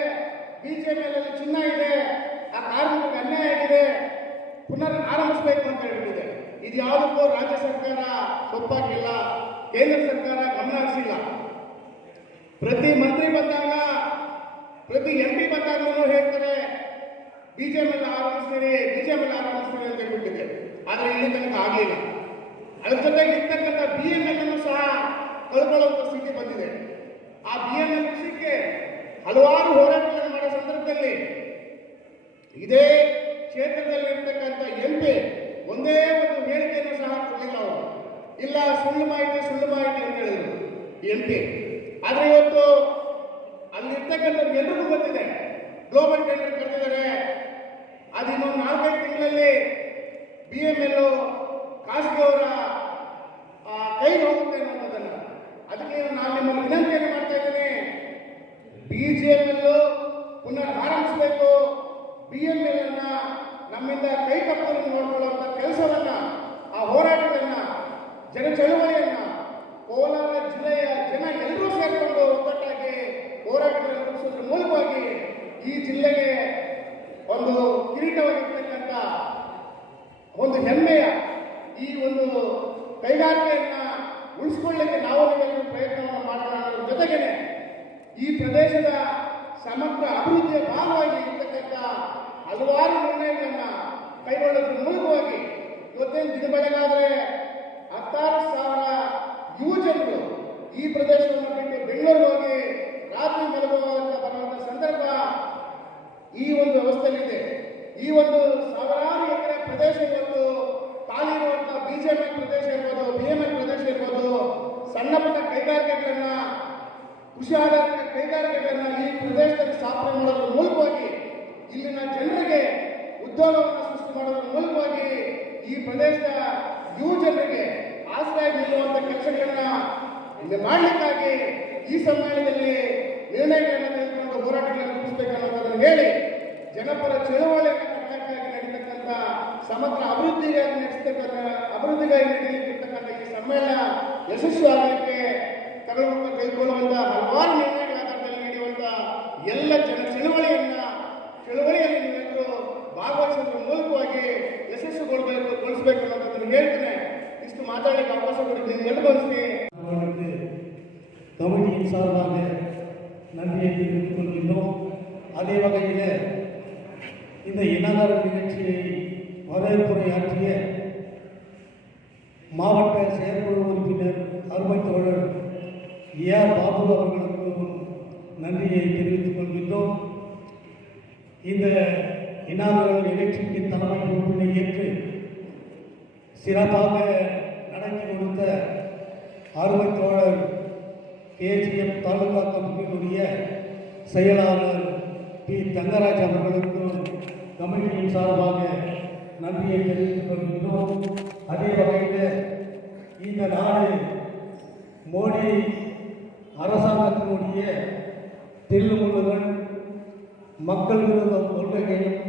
BJML ಅಲ್ಲಿ ಚಿನ್ನ ಇದೆ, ಆ ಕಾರ್ಮಿಕರಿಗೆ ಅನ್ಯಾಯ ಆಗಿದೆ, ಪುನರ್ ಆರಂಭಿಸಬೇಕು ಅಂತ ಹೇಳ್ಬಿಟ್ಟಿದೆ. ಇದು ಯಾವುದಕ್ಕೂ ರಾಜ್ಯ ಸರ್ಕಾರ ಒಪ್ಪಾಗಿಲ್ಲ, ಕೇಂದ್ರ ಸರ್ಕಾರ ಗಮನ ಹರಿಸಿಲ್ಲ. ಪ್ರತಿ ಮಂತ್ರಿ ಬಂದಾಗ, ಪ್ರತಿ MP ಬಂದಾಗಲೂ ಹೇಳ್ತಾರೆ BJML ಆರಂಭಿಸ್ತೀರಿ ಅಂತ ಹೇಳ್ಬಿಟ್ಟಿದೆ. ಆದರೆ ಇಲ್ಲಿ ತನಕ ಆಗಲಿಲ್ಲ. ಅದ್ರ ಜೊತೆಗೆ ಇರ್ತಕ್ಕಂಥ BML ಅನ್ನು ಸಹ ಕಳ್ಕೊಳ್ಳುವಂಥ ಸ್ಥಿತಿ ಬಂದಿದೆ. ಆ BML ವಿಷಯಕ್ಕೆ ಹಲವಾರು ಹೋರಾಟಗಳನ್ನು ಮಾಡೋ ಸಂದರ್ಭದಲ್ಲಿ ಇದೇ ಕ್ಷೇತ್ರದಲ್ಲಿ ಇರ್ತಕ್ಕಂಥ MP ಒಂದೇ ಒಂದು ಹೇಳಿಕೆಯನ್ನು ಸಹ ಕೊಡಲಿಲ್ಲ. ಅವರು ಇಲ್ಲ, ಸುಳ್ಳು ಮಾಹಿತಿ ಅಂತ ಹೇಳಿದ್ರು MP. ಆದರೆ ಇವತ್ತು ಅಲ್ಲಿರ್ತಕ್ಕಂಥವ್ರಿಗೆ ಎಲ್ಲರಿಗೂ ಗೊತ್ತಿದೆ, ಗ್ಲೋಬಲ್ ಟೆಂಡರ್ ಕರೆದಿದ್ದಾರೆ. ಅದು ಇನ್ನೊಂದು 4-5 ತಿಂಗಳಲ್ಲಿ BML ಖಾಸಗಿಯವರ ಕೈಗೆ ಹೋಗುತ್ತೆ ಅನ್ನೋದನ್ನ. ಅದು ಜನ ಚಳವಳಿಯನ್ನ ಕೋಲಾರ ಜಿಲ್ಲೆಯ ಜನ ಎಲ್ಲರೂ ಸೇರಿಕೊಂಡು ಒಗ್ಗಟ್ಟಾಗಿ ಹೋರಾಟಗಳನ್ನು ನಡೆಸೋದ್ರ ಮೂಲಕವಾಗಿ ಈ ಜಿಲ್ಲೆಗೆ ಒಂದು ಕಿರೀಟವಾಗಿರ್ತಕ್ಕಂಥ ಒಂದು ಹೆಮ್ಮೆಯ ಈ ಒಂದು ಕೈಗಾರಿಕೆಯನ್ನ ಉಳಿಸ್ಕೊಳ್ಳಿಕ್ಕೆ ನಾವು ನೀವೆಲ್ಲರೂ ಪ್ರಯತ್ನವನ್ನು ಮಾಡೋಣ ಅನ್ನೋದ್ರ ಜೊತೆಗೇನೆ ಈ ಪ್ರದೇಶದ ಸಮಗ್ರ ಅಭಿವೃದ್ಧಿಯ ಭಾಗವಾಗಿ ಇರ್ತಕ್ಕಂಥ ಹಲವಾರು ನಿರ್ಣಯಗಳನ್ನ ಕೈಗೊಳ್ಳೋದ್ರ ಮೂಲಕವಾಗಿ ಇವತ್ತೇನು ದಿನ ಬೆಳಗಾದ್ರೆ 16,000 ಯುವ ಜನರು ಈ ಪ್ರದೇಶವನ್ನು ಬಿಟ್ಟು ಬೆಂಗಳೂರಿಗೆ ಹೋಗಿ ರಾತ್ರಿ ಮಲಗುವಂತ ಬರುವಂತ ಸಂದರ್ಭ ಈ ಒಂದು ವ್ಯವಸ್ಥೆಯಲ್ಲಿದೆ. ಈ ಒಂದು ಸಾವಿರಾರು ಎಕರೆ ಪ್ರದೇಶ ಇವತ್ತು ಖಾಲಿ ಇರುವಂತಹ ಬಿಜೆಪಿ ಪ್ರದೇಶ ಇರ್ಬೋದು, ಬಿಎಂಎಲ್ ಪ್ರದೇಶ ಇರ್ಬೋದು, ಸಣ್ಣ ಪುಟ್ಟ ಕೈಗಾರಿಕೆಗಳನ್ನ ಕೃಷಿ ಆಧಾರಿತ ಕೈಗಾರಿಕೆಗಳನ್ನ ಈ ಪ್ರದೇಶದಲ್ಲಿ ಸ್ಥಾಪನೆ ಮಾಡೋದ್ರ ಮೂಲಕವಾಗಿ ಇಲ್ಲಿನ ಜನರಿಗೆ ಉದ್ಯೋಗವನ್ನು ಸೃಷ್ಟಿ ಮಾಡೋದ್ರ ಮೂಲಕವಾಗಿ ಈ ಪ್ರದೇಶದ ಯುವ ಜನರಿಗೆ ಆಶ್ರಯ ನೀಡುವಂತ ಕೆಲಸಗಳನ್ನ ಮಾಡಲಿಕ್ಕಾಗಿ ಈ ಸಮ್ಮೇಳನದಲ್ಲಿ ನಿರ್ಣಯಗಳನ್ನು ತೆಗೆದುಕೊಂಡು ಹೋರಾಟಗಳನ್ನು ನಡೆಸಬೇಕನ್ನೋದನ್ನು ಹೇಳಿ ಜನಪರ ಚಳುವಳಿಯನ್ನು ಕಟ್ಟಕ್ಕಾಗಿ ನಡೀತಕ್ಕಂಥ ಸಮಗ್ರ ಅಭಿವೃದ್ಧಿಗಾಗಿ ಅಭಿವೃದ್ಧಿಗಾಗಿ ನಡೆಯಲಿರ್ತಕ್ಕಂಥ ಈ ಸಮ್ಮೇಳನ ಯಶಸ್ವಿ ಆಗಲಿಕ್ಕೆ ಕೈಗೊಳ್ಳುವಂತ ಹಲವಾರು ನಿರ್ಣಯಗಳ ಆಧಾರದಲ್ಲಿ ನಡೆಯುವಂತ ಎಲ್ಲ ಚಳುವಳಿಯಲ್ಲಿ ನೀವೆಲ್ಲರೂ ಭಾಗವಹಿಸೋದ್ರ ಮೂಲಕವಾಗಿ ಯಶಸ್ಸುಗೊಳಿಸಬೇಕು ಅನ್ನೋದನ್ನು ಹೇಳ್ತೇನೆ. ಇಷ್ಟು ಮಾತಾಡಲಿಕ್ಕೆ ಅವಕಾಶ ಕೊಟ್ಟಿದ್ದೀನಿ. ಎಲ್ಲರೂ கமிட்டியின் சார்பாக நன்றியை தெரிவித்துக் கொள்கின்றோம். அதே வகையில் இந்த இனதார நிகழ்ச்சியை வரவேற்புரையாற்றிய மாவட்ட செயற்குழு உறுப்பினர் அருமை தோழர் ஏஆர் பாபு அவர்களுக்கும் நன்றியை தெரிவித்துக் கொள்கின்றோம். இந்த இனதார நிகழ்ச்சிக்கு தலைமை பொறுப்பினை ஏற்று சிறப்பாக நடத்தி கொடுத்த அருமை தோழர் கேஜிஎம் தாலுகா கமிட்டியினுடைய செயலாளர் பி தங்கராஜ் அவர்களுக்கும் கமிட்டியின் சார்பாக நன்றியை தெரிவித்துக் கொள்கின்றோம். அதே வகையில் இந்த நாடு மோடி அரசாங்கத்தினுடைய தில்லுமுள்ளுடன் மக்கள் விரோத கொள்கைகளும்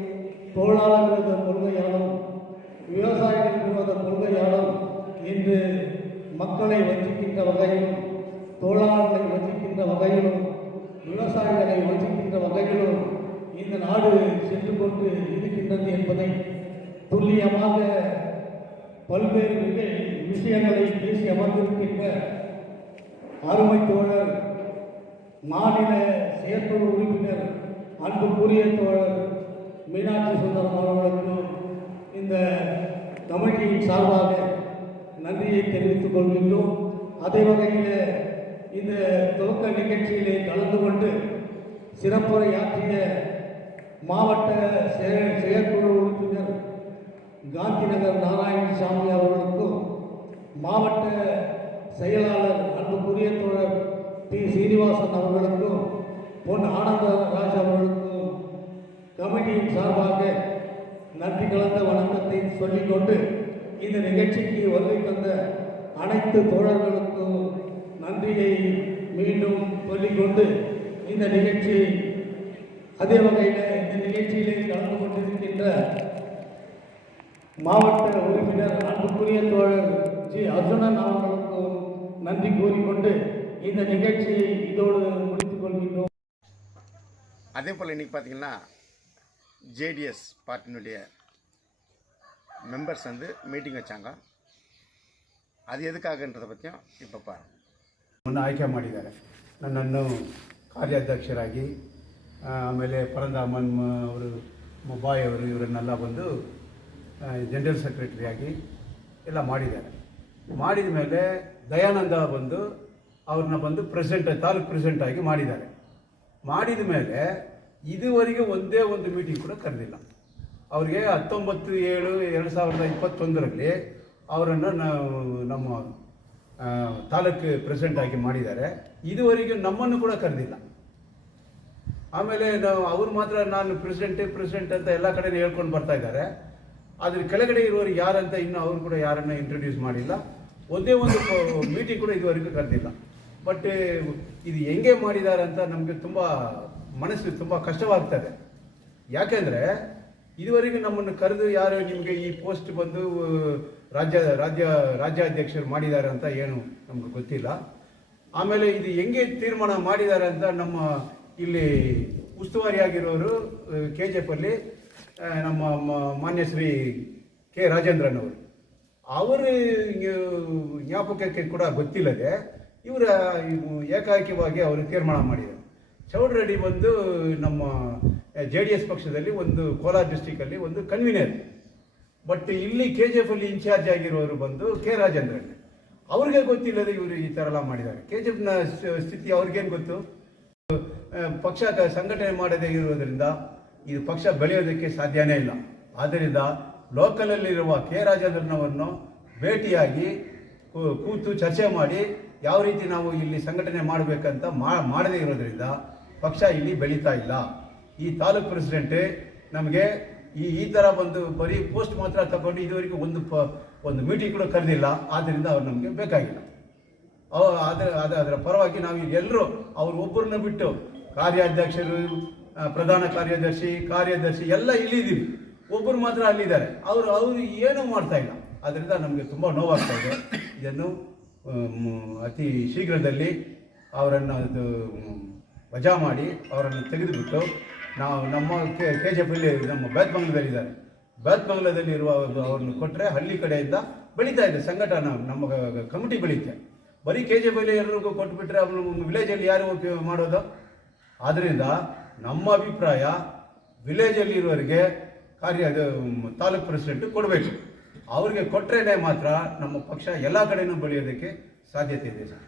தொழிலாளர் விரோத கொள்கையாலும் விவசாயிகள் விரோத கொள்கையாலும் இன்று மக்களை வஞ்சிக்கின்ற வகையிலும் தொழிலாளர்களை வஞ்சிக்கின்ற வகையிலும் விவசாயிகளை வஞ்சிக்கின்ற வகையிலும் இந்த நாடு சென்று கொண்டு இருக்கின்றது என்பதை துல்லியமாக பல்வேறு விஷயங்களை பேசி அமர்ந்திருக்கின்ற அருமை தோழர் மாநில செயற்குழு உறுப்பினர் அன்புக்குரிய தோழர் மீனாட்சி சுந்தரம் அவர்களுக்கும் இந்த கமிட்டியின் சார்பாக நன்றியை தெரிவித்துக் கொள்கின்றோம். அதே வகையில் இந்த துவக்க நிகழ்ச்சியிலே கலந்து கொண்டு சிறப்புரையாற்றிய மாவட்ட செயற்குழு உறுப்பினர் காந்திநகர் நாராயணசாமி அவர்களுக்கும் மாவட்ட செயலாளர் அன்புக்குரிய தோழர் பி சீனிவாசன் அவர்களுக்கும் பொன் ஆனந்தராஜ் அவர்களுக்கும் கமிட்டியின் சார்பாக நன்றி கலந்த வணக்கத்தை சொல்லிக்கொண்டு இந்த நிகழ்ச்சிக்கு வருகை தந்த அனைத்து தோழர்களுக்கும் நன்றியை மீண்டும் சொல்லிக்கொண்டு இந்த நிகழ்ச்சி அதே வகையில் இந்த நிகழ்ச்சியிலே கலந்து கொண்டிருக்கின்ற மாவட்ட உறுப்பினர் அன்புக்குரிய தோழர் ஜி அர்ஜுனன் அவர்களுக்கும் நன்றி கூறிக்கொண்டு இந்த நிகழ்ச்சியை இதோடு முடித்துக் கொள்கின்றோம். அதே போல் இன்றைக்கி பார்த்தீங்கன்னா ஜேடிஎஸ் பார்ட்டினுடைய மெம்பர்ஸ் வந்து மீட்டிங் வச்சாங்க. ಅದು ಎದಕ್ಕಾಗಂತದ ಬಗ್ಗೆ இப்போ பாருங்க. ನನ್ನ ಆಯ್ಕೆ ಮಾಡಿದ್ದಾರೆ. ನನ್ನನ್ನು ಕಾರ್ಯಾಧ್ಯಕ್ಷರಾಗಿ ಆಮೇಲೆ ಪರಂದಾಮನ್ ಅವರು ಮೊಬಾಯ್ ಅವರು ಇವರನ್ನೆಲ್ಲ ಬಂದು ಜನರಲ್ ಸೆಕ್ರೆಟರಿಯಾಗಿ ಎಲ್ಲ ಮಾಡಿದ್ದಾರೆ. ಮಾಡಿದ ಮೇಲೆ ದಯಾನಂದ ಬಂದು ಅವ್ರನ್ನ ಬಂದು ತಾಲೂಕು ಪ್ರೆಸಿಡೆಂಟಾಗಿ ಮಾಡಿದ್ದಾರೆ. ಮಾಡಿದ ಮೇಲೆ ಇದುವರೆಗೆ ಒಂದೇ ಒಂದು ಮೀಟಿಂಗ್ ಕೂಡ ಕರೆದಿಲ್ಲ. ಅವ್ರಿಗೆ 19/7/2021 ಅವರನ್ನು ನಮ್ಮ ತಾಲೂಕು ಪ್ರೆಸಿಡೆಂಟಾಗಿ ಮಾಡಿದ್ದಾರೆ. ಇದುವರೆಗೆ ನಮ್ಮನ್ನು ಕೂಡ ಕರೆದಿಲ್ಲ. ಆಮೇಲೆ ಅವ್ರು ಮಾತ್ರ ನಾನು ಪ್ರೆಸಿಡೆಂಟ್ ಅಂತ ಎಲ್ಲ ಕಡೆ ಹೇಳ್ಕೊಂಡು ಬರ್ತಾ ಇದ್ದಾರೆ. ಅದ್ರ ಕೆಳಗಡೆ ಇರುವವರು ಯಾರಂತ ಇನ್ನೂ ಅವರು ಕೂಡ ಯಾರನ್ನ ಇಂಟ್ರೊಡ್ಯೂಸ್ ಮಾಡಿಲ್ಲ. ಒಂದೇ ಒಂದು ಮೀಟಿಂಗ್ ಕೂಡ ಇದುವರೆಗೂ ಕರೆದಿಲ್ಲ. ಬಟ್ ಇದು ಹೆಂಗೆ ಮಾಡಿದ್ದಾರೆ ಅಂತ ನಮಗೆ ಮನಸ್ಸು ತುಂಬ ಕಷ್ಟವಾಗ್ತದೆ. ಯಾಕೆಂದರೆ ಇದುವರೆಗೂ ನಮ್ಮನ್ನು ಕರೆದು ಯಾರು ನಿಮಗೆ ಈ ಪೋಸ್ಟ್ ಬಂದು ರಾಜ್ಯಾಧ್ಯಕ್ಷರು ಮಾಡಿದ್ದಾರೆ ಅಂತ ಏನು ನಮ್ಗೆ ಗೊತ್ತಿಲ್ಲ. ಆಮೇಲೆ ಇದು ಹೆಂಗೆ ತೀರ್ಮಾನ ಮಾಡಿದ್ದಾರೆ ಅಂತ ನಮ್ಮ ಇಲ್ಲಿ ಉಸ್ತುವಾರಿಯಾಗಿರೋರು KGF ಅಲ್ಲಿ ನಮ್ಮ ಮಾನ್ಯ ಶ್ರೀ ಕೆ ರಾಜೇಂದ್ರನ್ ಅವರು ಜ್ಞಾಪಕಕ್ಕೆ ಕೂಡ ಗೊತ್ತಿಲ್ಲದೆ ಇವರ ಏಕಾಏಕಿವಾಗಿ ಅವರು ತೀರ್ಮಾನ ಮಾಡಿದರು. ಚೌಡರೆಡ್ಡಿ ಬಂದು ನಮ್ಮ JDS ಪಕ್ಷದಲ್ಲಿ ಒಂದು ಕೋಲಾರ ಡಿಸ್ಟಿಕಲ್ಲಿ ಒಂದು ಕನ್ವೀನರ್. ಬಟ್ ಇಲ್ಲಿ KGF ಅಲ್ಲಿ ಇನ್ಚಾರ್ಜ್ ಆಗಿರೋರು ಬಂದು ಕೆ ರಾಜೇಂದ್ರನ್. ಅವ್ರಿಗೆ ಗೊತ್ತಿಲ್ಲದೆ ಇವರು ಈ ಥರ ಎಲ್ಲ ಮಾಡಿದ್ದಾರೆ. KGFನ ಸ್ಥಿತಿ ಅವ್ರಿಗೇನು ಗೊತ್ತು? ಪಕ್ಷ ಸಂಘಟನೆ ಮಾಡದೇ ಇರುವುದರಿಂದ ಇದು ಪಕ್ಷ ಬೆಳೆಯೋದಕ್ಕೆ ಸಾಧ್ಯನೇ ಇಲ್ಲ. ಆದ್ದರಿಂದ ಲೋಕಲಲ್ಲಿರುವ ಕೆ ರಾಜೇಂದ್ರನವನ್ನು ಭೇಟಿಯಾಗಿ ಕೂತು ಚರ್ಚೆ ಮಾಡಿ ಯಾವ ರೀತಿ ನಾವು ಇಲ್ಲಿ ಸಂಘಟನೆ ಮಾಡಬೇಕಂತ ಮಾಡದೇ ಇರೋದ್ರಿಂದ ಪಕ್ಷ ಇಲ್ಲಿ ಬೆಳೀತಾ ಇಲ್ಲ. ಈ ತಾಲೂಕು ಪ್ರೆಸಿಡೆಂಟ್ ನಮಗೆ ಈ ಥರ ಬಂದು ಬರೀ ಪೋಸ್ಟ್ ಮಾತ್ರ ತಗೊಂಡು ಇದುವರೆಗೂ ಒಂದು ಮೀಟಿಂಗ್ ಕೂಡ ಕರೆದಿಲ್ಲ. ಆದ್ದರಿಂದ ಅವ್ರು ನಮಗೆ ಬೇಕಾಗಿಲ್ಲ. ಅದರ ಪರವಾಗಿ ನಾವು ಎಲ್ಲರೂ ಅವ್ರು ಒಬ್ಬರನ್ನ ಬಿಟ್ಟು ಕಾರ್ಯಾಧ್ಯಕ್ಷರು, ಪ್ರಧಾನ ಕಾರ್ಯದರ್ಶಿ ಎಲ್ಲ ಇಲ್ಲಿದ್ದೀವಿ. ಒಬ್ಬರು ಮಾತ್ರ ಅಲ್ಲಿದ್ದಾರೆ. ಅವರು ಏನೂ ಮಾಡ್ತಾ ಇಲ್ಲ. ಅದರಿಂದ ನಮಗೆ ತುಂಬ ನೋವಾಗ್ತಾ ಇದೆ. ಇದನ್ನು ಅತಿ ಶೀಘ್ರದಲ್ಲಿ ಅವರನ್ನು ವಜಾ ಮಾಡಿ ಅವರನ್ನು ತೆಗೆದುಬಿಟ್ಟು ನಾವು ನಮ್ಮ KGF ಅಲ್ಲಿ ನಮ್ಮ ಬೇತ್ಮಂಗ್ಲದಲ್ಲಿದ್ದಾರೆ. ಬೇತ್ಮಂಗ್ಲದಲ್ಲಿರುವ ಅವ್ರನ್ನ ಕೊಟ್ಟರೆ ಹಳ್ಳಿ ಕಡೆಯಿಂದ ಬೆಳೀತಾ ಇದೆ ಸಂಘಟನೆ, ನಮ್ಮ ಕಮಿಟಿ ಬೆಳೀತೆ. ಬರೀ KGF ಅಲ್ಲಿ ಎಲ್ಲರಿಗೂ ಕೊಟ್ಬಿಟ್ರೆ ಅವರು ವಿಲೇಜಲ್ಲಿ ಯಾರು ಮಾಡೋದು? ಆದ್ದರಿಂದ ನಮ್ಮ ಅಭಿಪ್ರಾಯ ವಿಲೇಜಲ್ಲಿ ಇರುವವರಿಗೆ ತಾಲೂಕು ಪ್ರೆಸಿಡೆಂಟ್ ಕೊಡಬೇಕು. ಅವ್ರಿಗೆ ಕೊಟ್ಟರೆ ಮಾತ್ರ ನಮ್ಮ ಪಕ್ಷ ಎಲ್ಲ ಕಡೆಯೂ ಬೆಳೆಯೋದಕ್ಕೆ ಸಾಧ್ಯತೆ ಇದೆ ಸರ್.